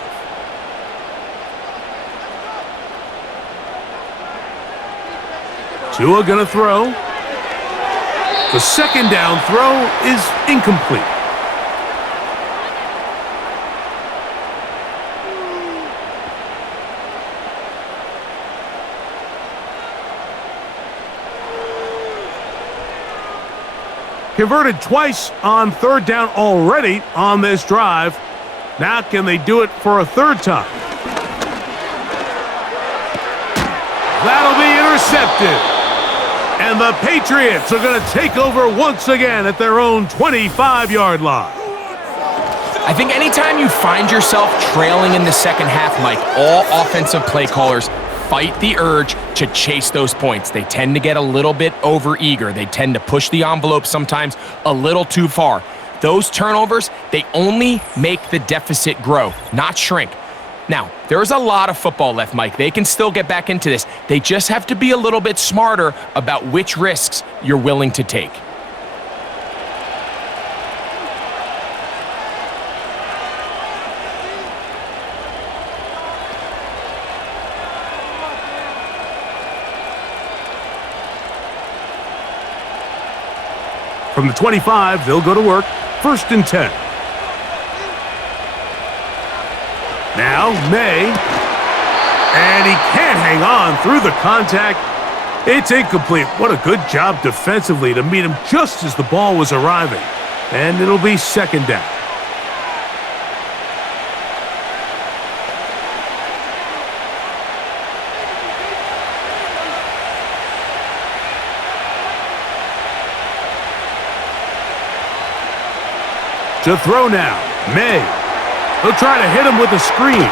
Tua gonna throw. The second down throw is incomplete. Converted twice on third down already on this drive. Now can they do it for a third time? That'll be intercepted. And the Patriots are going to take over once again at their own 25-yard line. I think anytime you find yourself trailing in the second half, Mike, all offensive play callers fight the urge to chase those points. They tend to get a little bit overeager. They tend to push the envelope sometimes a little too far. Those turnovers, they only make the deficit grow, not shrink. Now, there's a lot of football left, Mike. They can still get back into this. They just have to be a little bit smarter about which risks you're willing to take. From the 25, they'll go to work. 1st and 10. Now, May. And he can't hang on through the contact. It's incomplete. What a good job defensively to meet him just as the ball was arriving. And it'll be 2nd down. To throw now, May. He'll try to hit him with a screen.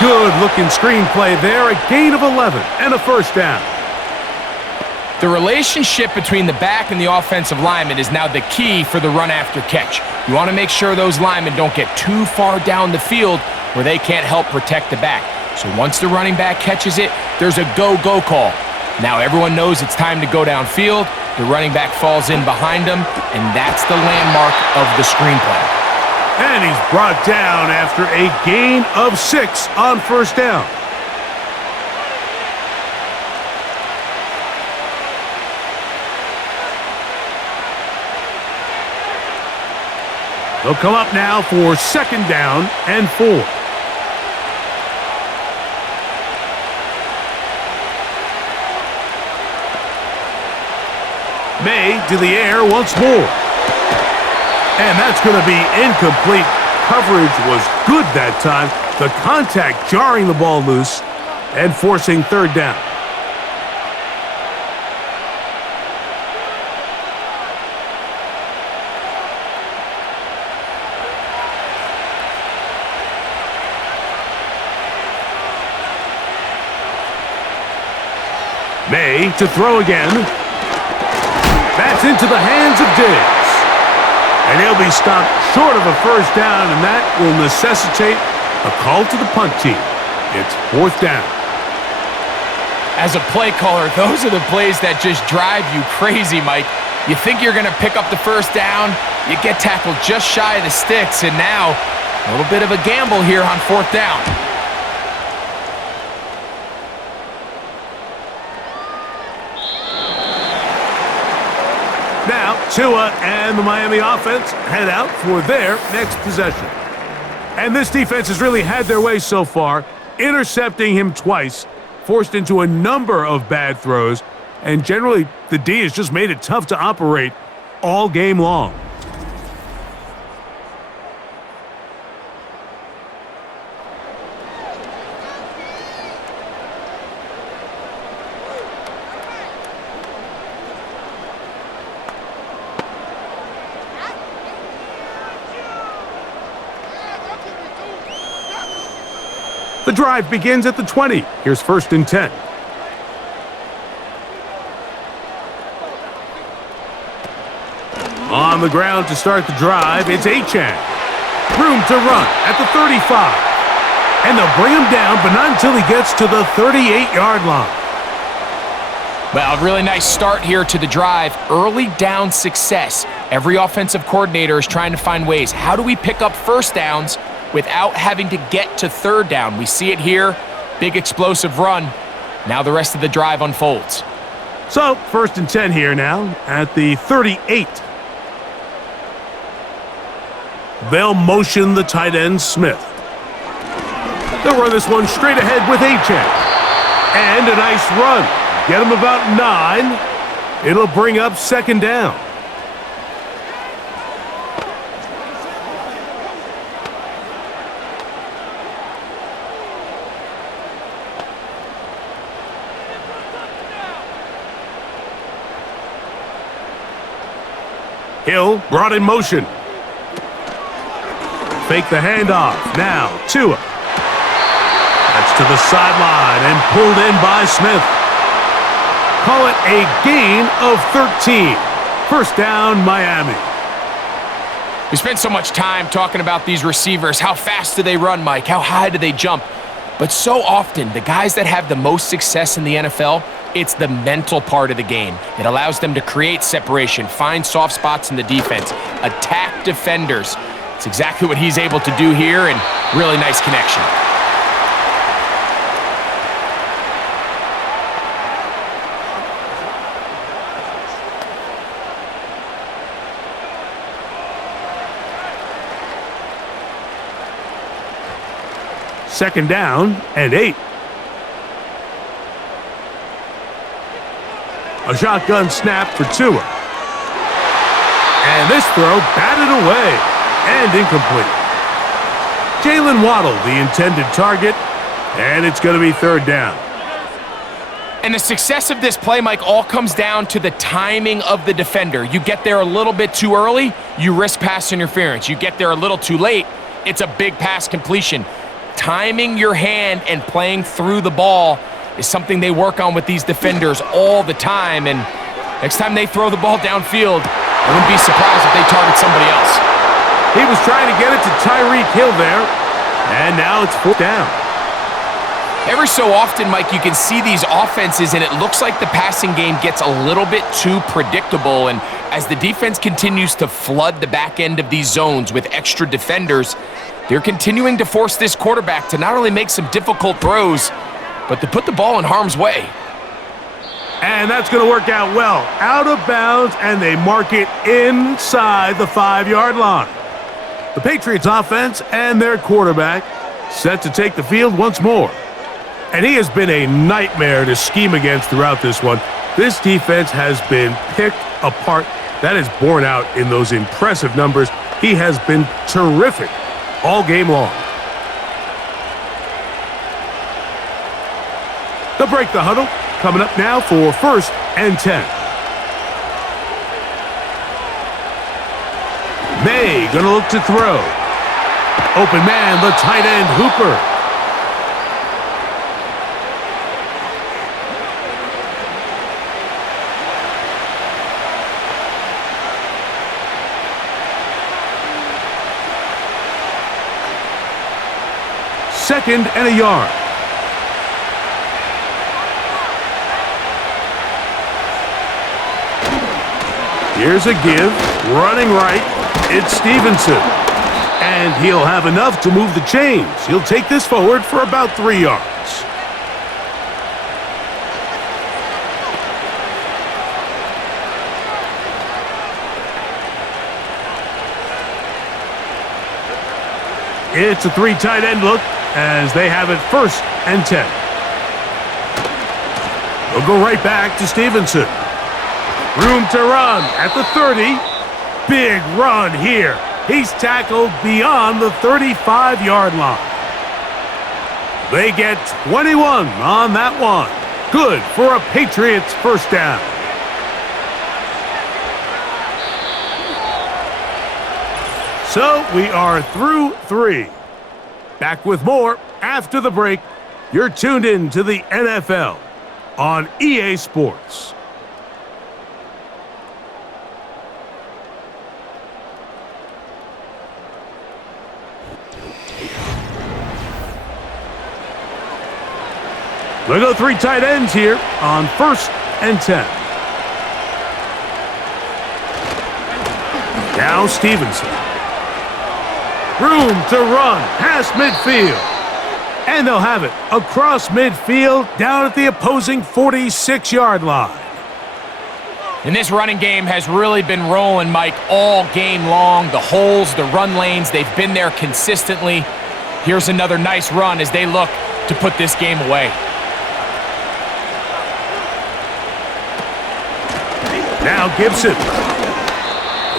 Good-looking screenplay there, a gain of 11 and a 1st down. The relationship between the back and the offensive lineman is now the key for the run after catch. You want to make sure those linemen don't get too far down the field where they can't help protect the back. So once the running back catches it, there's a go-go call. Now everyone knows it's time to go downfield. The running back falls in behind him, and that's the landmark of the screenplay. And he's brought down after a gain of 6 on 1st down. They'll come up now for 2nd down and 4. May to the air once more. And that's going to be incomplete. Coverage was good that time. The contact jarring the ball loose and forcing 3rd down. May to throw again. That's into the hands of Diggs. And he'll be stopped short of a 1st down, and that will necessitate a call to the punt team. It's 4th down. As a play caller, those are the plays that just drive you crazy, Mike. You think you're going to pick up the 1st down, you get tackled just shy of the sticks, and now a little bit of a gamble here on 4th down. Now, Tua and the Miami offense head out for their next possession. And this defense has really had their way so far, intercepting him twice, forced into a number of bad throws, and generally the D has just made it tough to operate all game long. The drive begins at the 20. Here's 1st and 10. On the ground to start the drive, it's Achane. Room to run at the 35. And they'll bring him down, but not until he gets to the 38-yard line. Well, a really nice start here to the drive. Early down success. Every offensive coordinator is trying to find ways. How do we pick up 1st downs without having to get to 3rd down? We see it here. Big explosive run. Now the rest of the drive unfolds. So, 1st and 10 here now at the 38. They'll motion the tight end, Smith. They'll run this one straight ahead with Achane. And a nice run. Get him about 9. It'll bring up 2nd down. Hill brought in motion. Fake the handoff. Now, Tua. That's to the sideline and pulled in by Smith. Call it a gain of 13. 1st down, Miami. We spent so much time talking about these receivers. How fast do they run, Mike? How high do they jump? But so often, the guys that have the most success in the NFL, it's the mental part of the game. It allows them to create separation, find soft spots in the defense, attack defenders. It's exactly what he's able to do here, and really nice connection. Second down and 8. A shotgun snap for Tua. And this throw batted away and incomplete. Jalen Waddle, the intended target, and it's going to be third down. And the success of this play, Mike, all comes down to the timing of the defender. You get there a little bit too early, you risk pass interference. You get there a little too late, it's a big pass completion. Timing your hand and playing through the ball is something they work on with these defenders all the time. And next time they throw the ball downfield, I wouldn't be surprised if they target somebody else. He was trying to get it to Tyreek Hill there, and now it's fourth down. Every so often, Mike, you can see these offenses, and it looks like the passing game gets a little bit too predictable. And as the defense continues to flood the back end of these zones with extra defenders, they're continuing to force this quarterback to not only make some difficult throws, but to put the ball in harm's way. And that's going to work out well. Out of bounds, and they mark it inside the 5-yard line. The Patriots offense and their quarterback set to take the field once more. And he has been a nightmare to scheme against throughout this one. This defense has been picked apart. That is borne out in those impressive numbers. He has been terrific all game long. They'll break the huddle. Coming up now for 1st and 10. May gonna look to throw. Open man, the tight end Hooper. Second and a yard. Here's a give, running right, it's Stevenson. And he'll have enough to move the chains. He'll take this forward for about 3 yards. It's a 3 tight end look as they have it 1st and 10. They'll go right back to Stevenson. Room to run at the 30. Big run here. He's tackled beyond the 35-yard line. They get 21 on that one. Good for a Patriots first down. So we are through 3. Back with more after the break. You're tuned in to the NFL on EA Sports. They go 3 tight ends here on 1st and 10. Now Stevenson. Room to run past midfield. And they'll have it across midfield down at the opposing 46-yard line. And this running game has really been rolling, Mike, all game long. The holes, the run lanes, they've been there consistently. Here's another nice run as they look to put this game away. Now Gibson.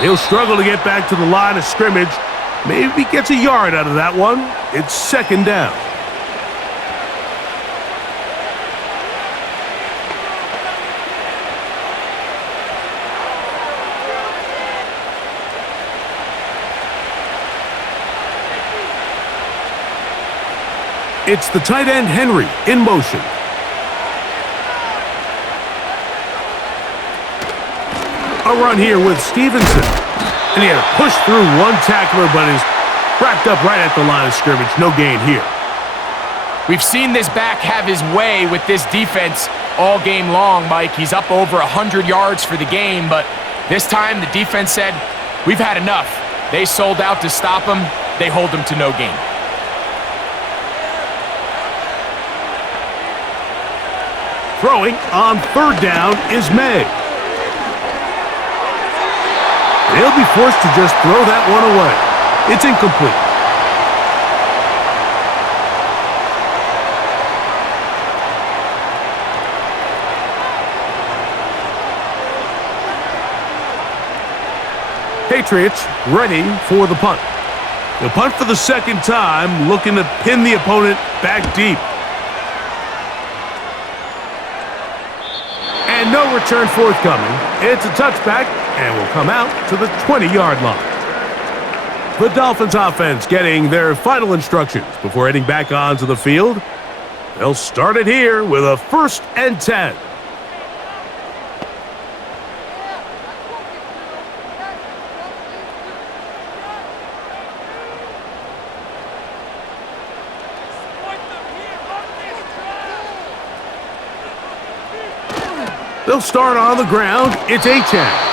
He'll struggle to get back to the line of scrimmage. Maybe he gets a yard out of that one. It's 2nd down. It's the tight end Henry in motion. A run here with Stevenson. And he had to push through one tackler, but is wrapped up right at the line of scrimmage. No gain here. We've seen this back have his way with this defense all game long, Mike. He's up over 100 yards for the game, but this time the defense said, we've had enough. They sold out to stop him. They hold him to no gain. Throwing on third down is May. They'll be forced to just throw that one away. It's incomplete. Patriots ready for the punt. The punt for the second time, looking to pin the opponent back deep. And no return forthcoming. It's a touchback and will come out to the 20-yard line. The Dolphins offense getting their final instructions before heading back onto the field. They'll start it here with a 1st and 10. They'll start on the ground. It's Achane.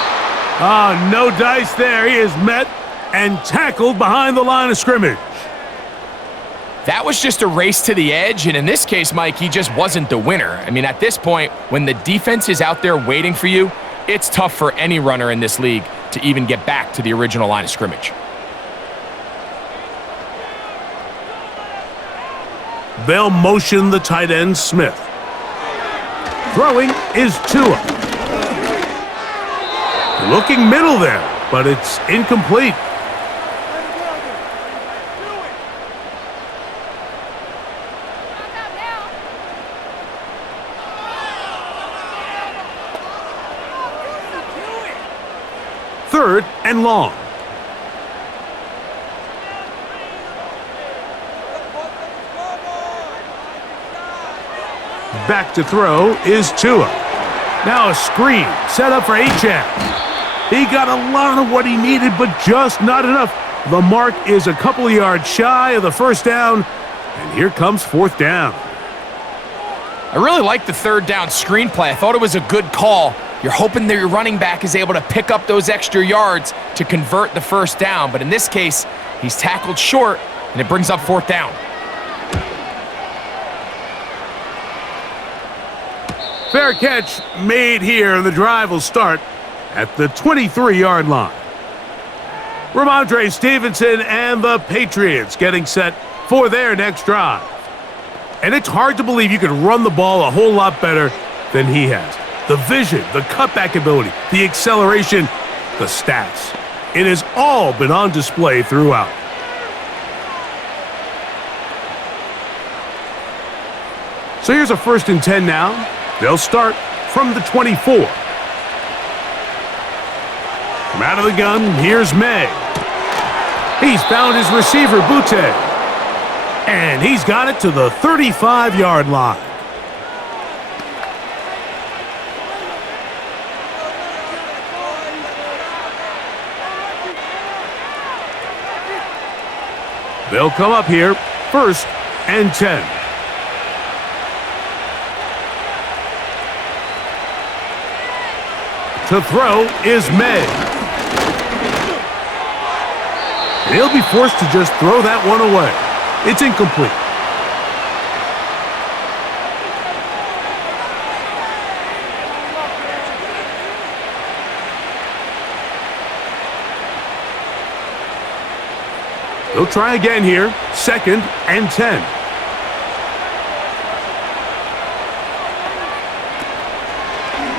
Oh, no dice there. He is met and tackled behind the line of scrimmage. That was just a race to the edge, and in this case, Mike, he just wasn't the winner. I mean, at this point, when the defense is out there waiting for you, it's tough for any runner in this league to even get back to the original line of scrimmage. They'll motion the tight end, Smith. Throwing is Tua. Looking middle there, but it's incomplete. Third and long. Back to throw is Tua. Now a screen set up for Achane. He got a lot of what he needed, but just not enough. The mark is a couple of yards shy of the first down, and here comes 4th down. I really like the 3rd down screen play. I thought it was a good call. You're hoping that your running back is able to pick up those extra yards to convert the 1st down, but in this case, he's tackled short, and it brings up 4th down. Fair catch made here, and the drive will start at the 23-yard line. Ramondre Stevenson and the Patriots getting set for their next drive. And it's hard to believe you could run the ball a whole lot better than he has. The vision, the cutback ability, the acceleration, the stats. It has all been on display throughout. So here's a 1st and 10 now. They'll start from the 24. From out of the gun, here's May. He's found his receiver, Butte. And he's got it to the 35-yard line. They'll come up here, 1st and 10. To throw is May. He'll be forced to just throw that one away. It's incomplete. They'll try again here, 2nd and 10.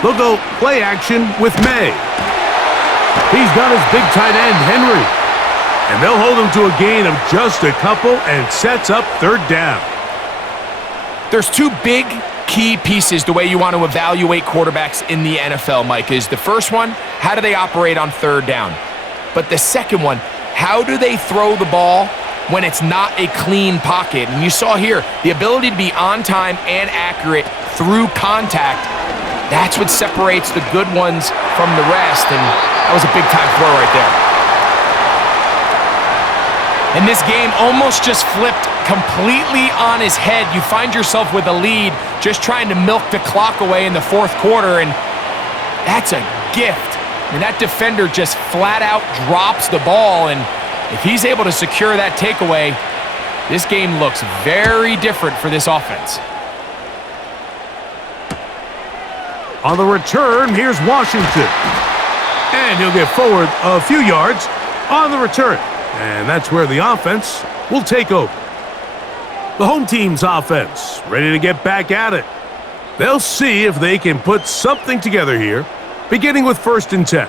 They'll go play action with May. He's got his big tight end, Henry. And they'll hold him to a gain of just a couple and sets up 3rd down. There's 2 big key pieces the way you want to evaluate quarterbacks in the NFL, Mike, is the first one, how do they operate on 3rd down? But the second one, how do they throw the ball when it's not a clean pocket? And you saw here, the ability to be on time and accurate through contact. That's what separates the good ones from the rest, and that was a big-time throw right there. And this game almost just flipped completely on his head. You find yourself with a lead, just trying to milk the clock away in the fourth quarter, and that's a gift. And that defender just flat out drops the ball, and if he's able to secure that takeaway, this game looks very different for this offense. On the return, here's Washington. And he'll get forward a few yards on the return. And that's where the offense will take over. The home team's offense ready to get back at it. They'll see if they can put something together here, beginning with 1st and 10.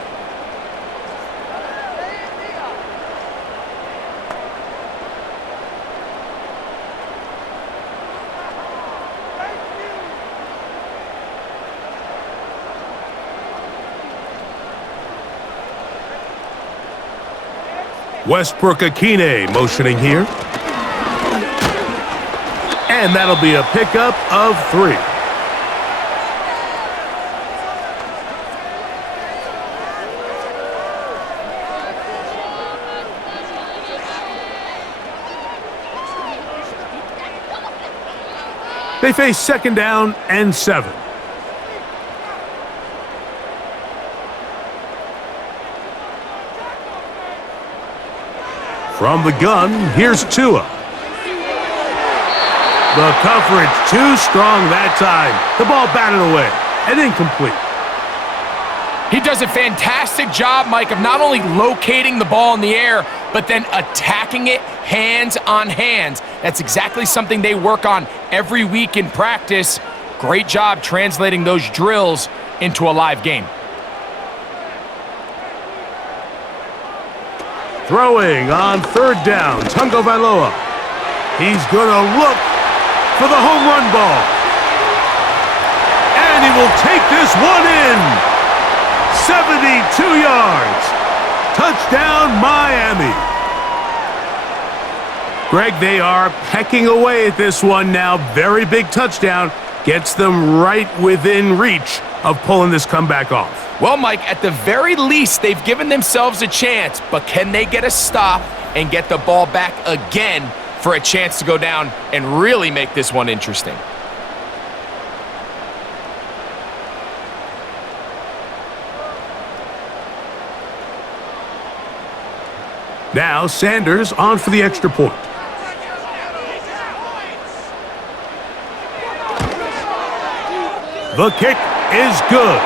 Westbrook-Akine motioning here. And that'll be a pickup of 3. They face 2nd down and 7. From the gun, here's Tua. The coverage too strong that time. The ball batted away and incomplete. He does a fantastic job, Mike, of not only locating the ball in the air, but then attacking it hands on hands. That's exactly something they work on every week in practice. Great job translating those drills into a live game. Throwing on 3rd down, Tungo Vailoa. He's going to look for the home run ball. And he will take this one in. 72 yards. Touchdown, Miami. Greg, they are pecking away at this one now. Very big touchdown. Gets them right within reach of pulling this comeback off. Well, Mike, at the very least, they've given themselves a chance, but can they get a stop and get the ball back again for a chance to go down and really make this one interesting? Now Sanders on for the extra point. The kick is good.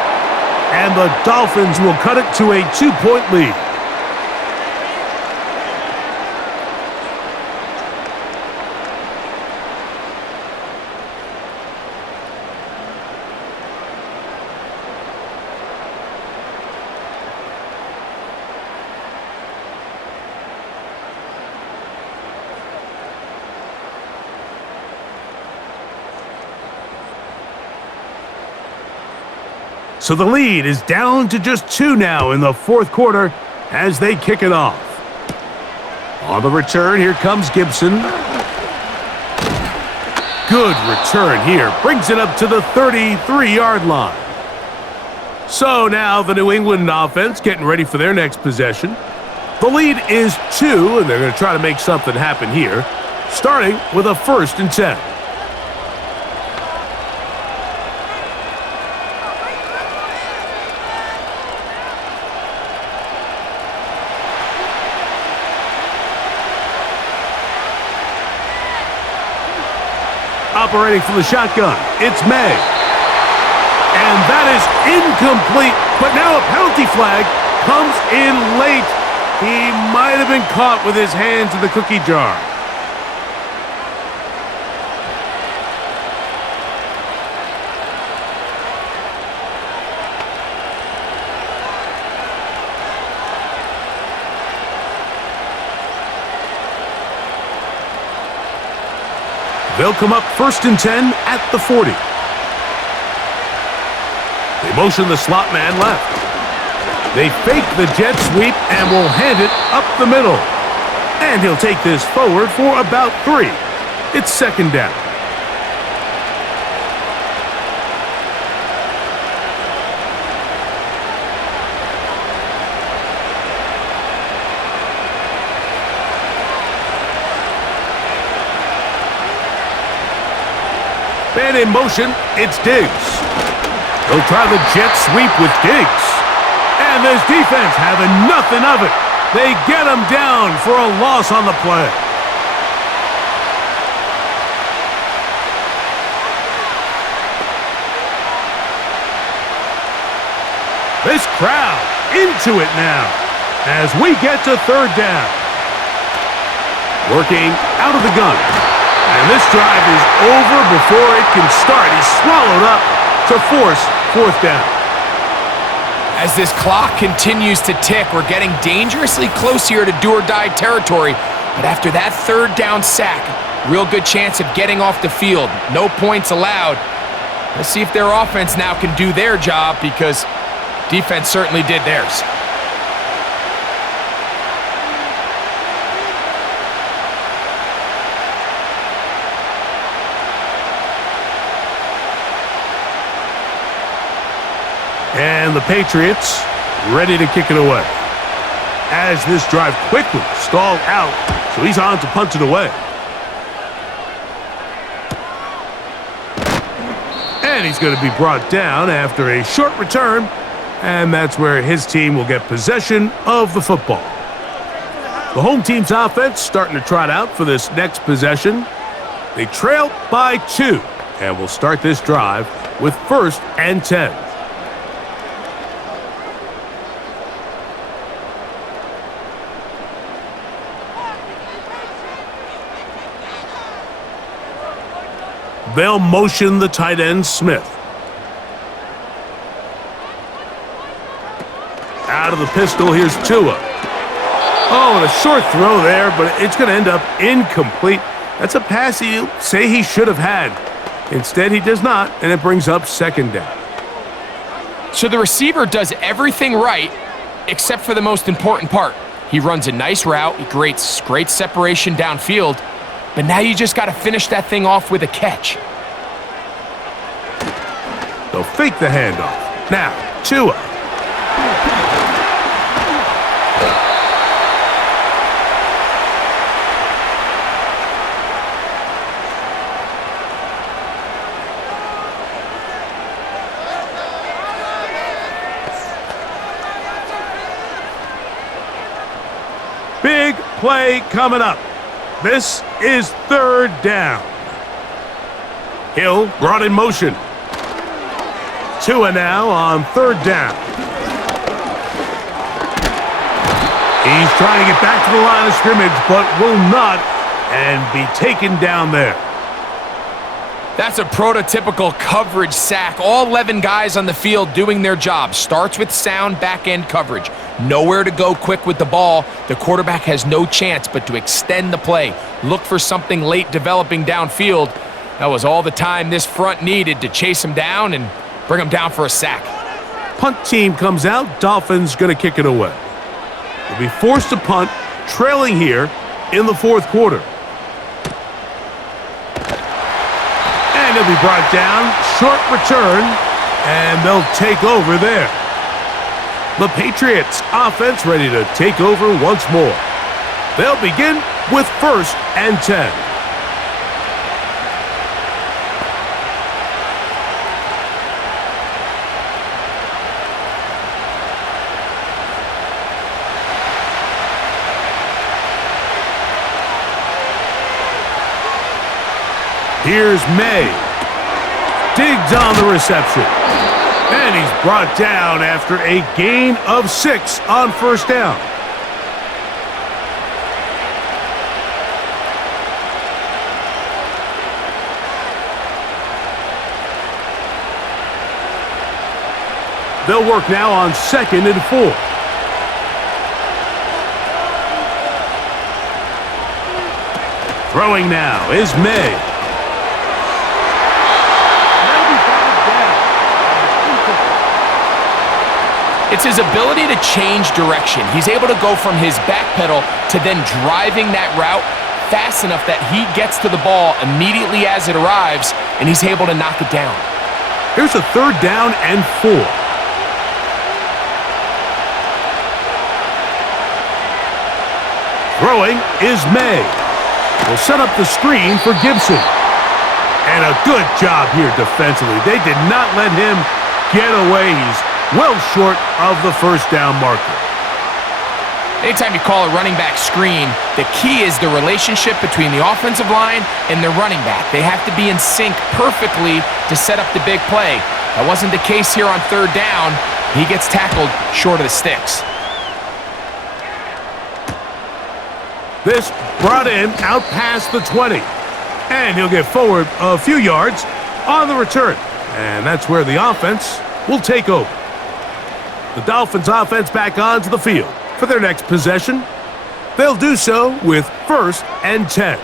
And the Dolphins will cut it to a 2-point lead. So the lead is down to just 2 now in the fourth quarter as they kick it off. On the return, here comes Gibson. Good return here. Brings it up to the 33-yard line. So now the New England offense getting ready for their next possession. The lead is 2, and they're going to try to make something happen here, starting with a 1st and 10. Operating from the shotgun, it's May. And that is incomplete, but now a penalty flag comes in late. He might have been caught with his hands in the cookie jar. They'll come up 1st and 10 at the 40. They motion the slot man left. They fake the jet sweep and will hand it up the middle. And he'll take this forward for about 3. It's 2nd down. Man in motion, it's Diggs. They'll try the jet sweep with Diggs. And this defense having nothing of it. They get him down for a loss on the play. This crowd into it now as we get to third down. Working out of the gun. And this drive is over before it can start. He's swallowed up to force fourth down. As this clock continues to tick, we're getting dangerously close here to do-or-die territory. But after that third down sack, real good chance of getting off the field. No points allowed. Let's see if their offense now can do their job, because defense certainly did theirs. And the Patriots ready to kick it away. As this drive quickly stalled out, so he's on to punt it away. And he's going to be brought down after a short return, and that's where his team will get possession of the football. The home team's offense starting to trot out for this next possession. They trail by 2, and will start this drive with 1st and 10. They'll motion the tight end, Smith. Out of the pistol, here's Tua. Oh, and a short throw there, but it's going to end up incomplete. That's a pass he'll say he should have had. Instead, he does not, and it brings up second down. So the receiver does everything right, except for the most important part. He runs a nice route, he creates great separation downfield, but now you just got to finish that thing off with a catch. They'll fake the handoff. Now, Tua. Big play coming up. This is third down. Hill brought in motion. Tua now on third down. He's trying to get back to the line of scrimmage, but will not, and be taken down there. That's a prototypical coverage sack. All 11 guys on the field doing their job. Starts with sound back-end coverage. Nowhere to go quick with the ball. The quarterback has no chance but to extend the play. Look for something late developing downfield. That was all the time this front needed to chase him down and bring him down for a sack. Punt team comes out. Dolphins going to kick it away. They'll be forced to punt, trailing here in the fourth quarter. And he'll be brought down. Short return, and they'll take over there. The Patriots offense ready to take over once more. They'll begin with 1st and 10. Here's May. Diggs on the reception. And he's brought down after a gain of 6 on first down. They'll work now on 2nd and 4. Throwing now is May. It's his ability to change direction. He's able to go from his back pedal to then driving that route fast enough that he gets to the ball immediately as it arrives, and he's able to knock it down. Here's a 3rd down and 4. Throwing is May. Will set up the screen for Gibson. And a a good job here defensively. They did not let him get away. He's well short of the first down marker. Anytime you call a running back screen, the key is the relationship between the offensive line and the running back. They have to be in sync perfectly to set up the big play. That wasn't the case here on third down. He gets tackled short of the sticks. This brought in out past the 20. And he'll get forward a few yards on the return. And that's where the offense will take over. The Dolphins offense back onto the field for their next possession. They'll do so with 1st and 10.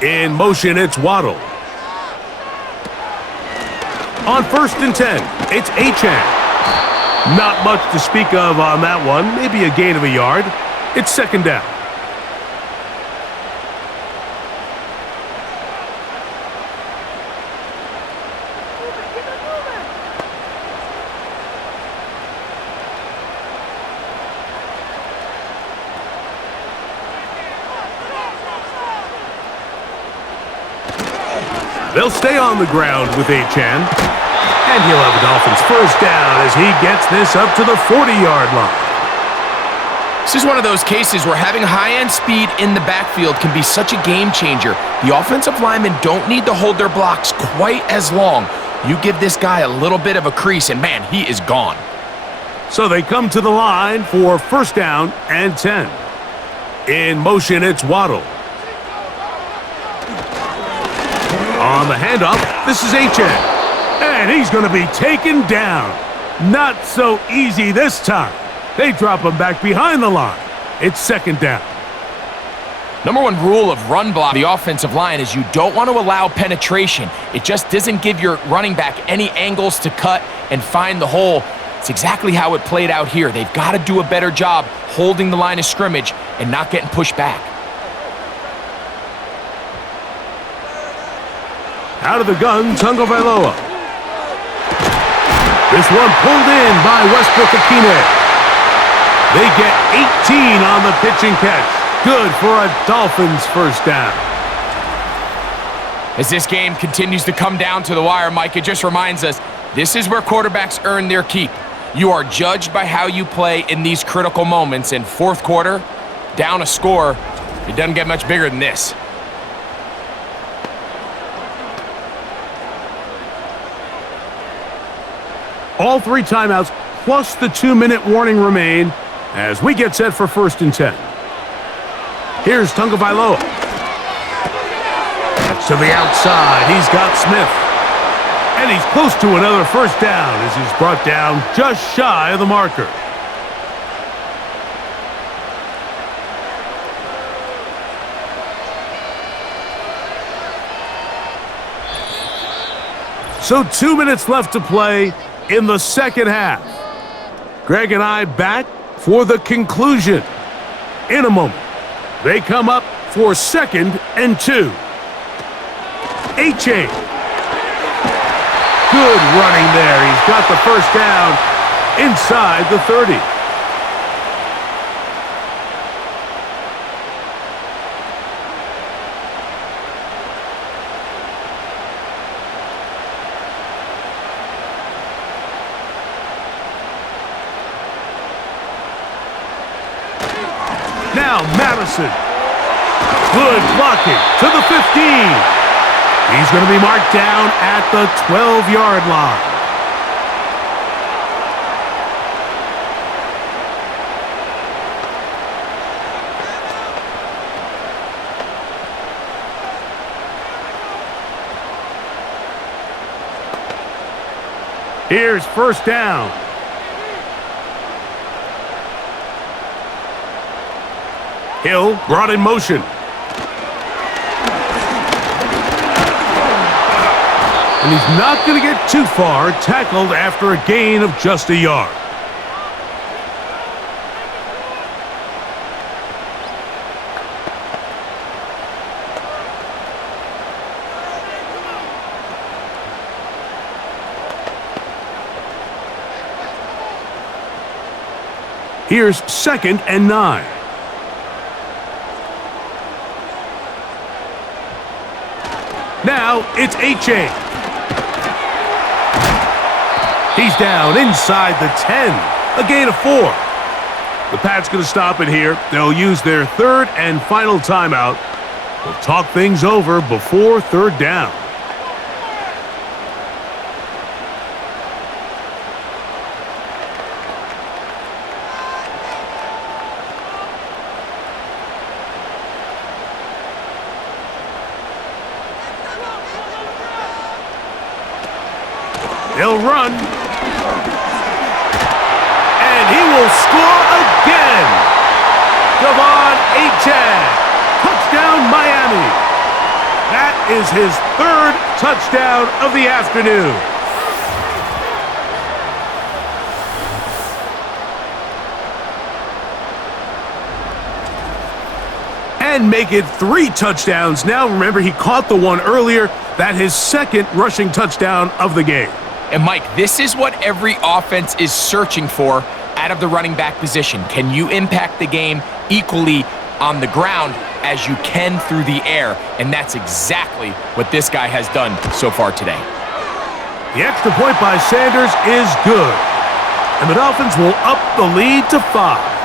In motion, it's Waddle. On 1st and 10, it's Achane. Not much to speak of on that one. Maybe a gain of a yard. It's 2nd down. They'll stay on the ground with Achane. And he'll have the Dolphins 1st down as he gets this up to the 40-yard line. This is one of those cases where having high-end speed in the backfield can be such a game changer. The offensive linemen don't need to hold their blocks quite as long. You give this guy a little bit of a crease, and man, he is gone. So they come to the line for 1st down and 10. In motion, it's Waddle. On the handoff, this is Achane. And he's going to be taken down. Not so easy this time. They drop him back behind the line. It's 2nd down. Number one rule of run block the offensive line is you don't want to allow penetration. It just doesn't give your running back any angles to cut and find the hole. It's exactly how it played out here. They've got to do a better job holding the line of scrimmage and not getting pushed back. Out of the gun, Tagovailoa. This one pulled in by Westbrook-Ikhine. They get 18 on the pitch and catch. Good for a Dolphins 1st down. As this game continues to come down to the wire, Mike, it just reminds us, this is where quarterbacks earn their keep. You are judged by how you play in these critical moments. In 4th quarter, down a score, it doesn't get much bigger than this. All 3 timeouts plus the 2-minute warning remain as we get set for 1st and 10. Here's Tagovailoa. That's to the outside. He's got Smith. And he's close to another 1st down as he's brought down just shy of the marker. So 2 minutes left to play in the 2nd half. Greg and I back for the conclusion. In a moment, they come up for 2nd and 2. Achane. Good running there. He's got the 1st down inside the 30. Now Madison. Good blocking to the 15. He's going to be marked down at the 12-yard line. Here's 1st down. Hill brought in motion. And he's not going to get too far, tackled after a gain of just a yard. Here's 2nd and 9. Now it's H.A. He's down inside the 10. A gain of 4. The Pats going to stop it here. They'll use their 3rd and final timeout. They'll talk things over before 3rd down. They'll run. And he will score again. Devon Achane. Touchdown, Miami. That is his 3rd touchdown of the afternoon. And make it 3 touchdowns. Now, remember, he caught the one earlier. That his 2nd rushing touchdown of the game. And Mike, this is what every offense is searching for out of the running back position. Can you impact the game equally on the ground as you can through the air? And that's exactly what this guy has done so far today. The extra point by Sanders is good. And the Dolphins will up the lead to 5.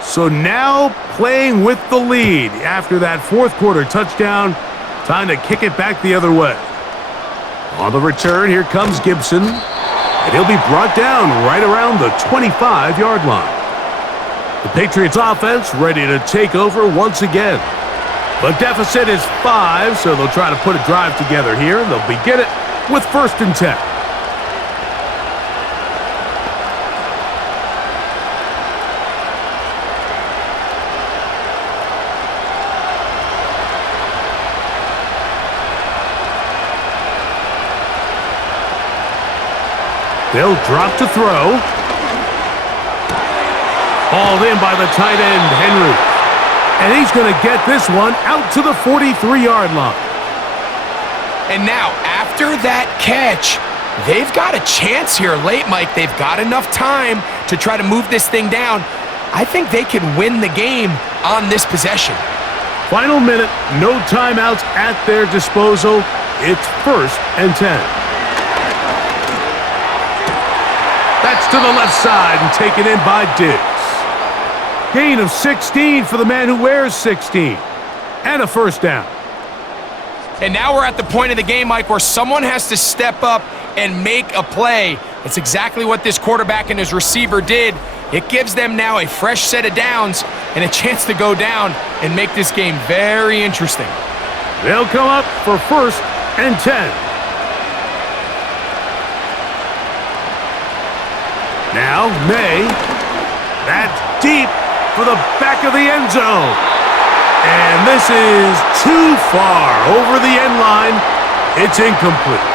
So now playing with the lead after that 4th quarter touchdown. Time to kick it back the other way. On the return, here comes Gibson. And he'll be brought down right around the 25-yard line. The Patriots offense ready to take over once again. The deficit is 5, so they'll try to put a drive together here. They'll begin it with 1st and 10. They'll drop to throw. Hauled in by the tight end, Henry. And he's going to get this one out to the 43-yard line. And now, after that catch, they've got a chance here late, Mike. They've got enough time to try to move this thing down. I think they can win the game on this possession. Final minute, no timeouts at their disposal. It's 1st and 10. That's to the left side and taken in by Diggs. Gain of 16 for the man who wears 16. And a 1st down. And now we're at the point of the game, Mike, where someone has to step up and make a play. It's exactly what this quarterback and his receiver did. It gives them now a fresh set of downs and a chance to go down and make this game very interesting. They'll come up for 1st and 10. Now, May. That's deep for the back of the end zone. And this is too far over the end line. It's incomplete.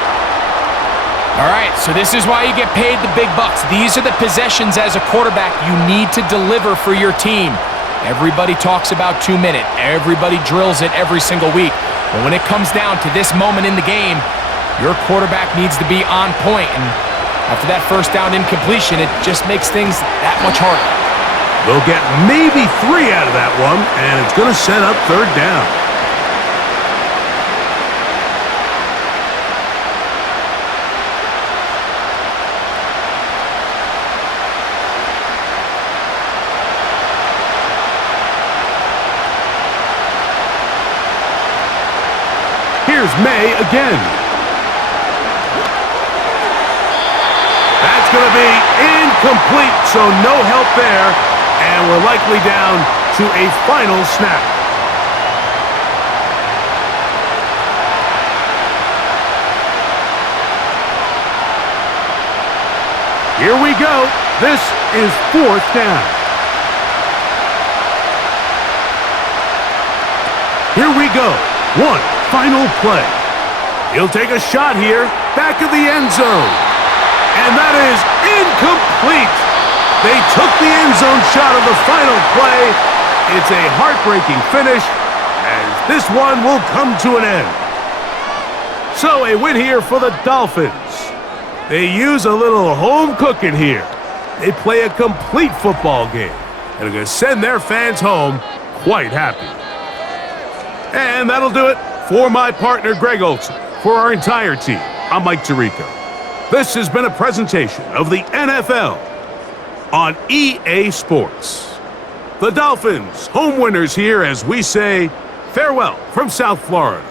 All right, so this is why you get paid the big bucks. These are the possessions as a quarterback you need to deliver for your team. Everybody talks about 2-minute. Everybody drills it every single week. But when it comes down to this moment in the game, your quarterback needs to be on point. And after that 1st down incompletion, it just makes things that much harder. They'll get maybe 3 out of that one, and it's going to set up 3rd down. Here's May again. That's going to be incomplete, so no help there, and we're likely down to a final snap. Here we go. This is 4th down. Here we go. 1, final play. He'll take a shot here, back of the end zone. And that is incomplete. They took the end zone shot of the final play. It's a heartbreaking finish, as this one will come to an end. So a win here for the Dolphins. They use a little home cooking here. They play a complete football game and are going to send their fans home quite happy. And that'll do it for my partner, Greg Olson. For our entire team, I'm Mike Tirico. This has been a presentation of the NFL on EA Sports. The Dolphins, home winners here as we say farewell from South Florida.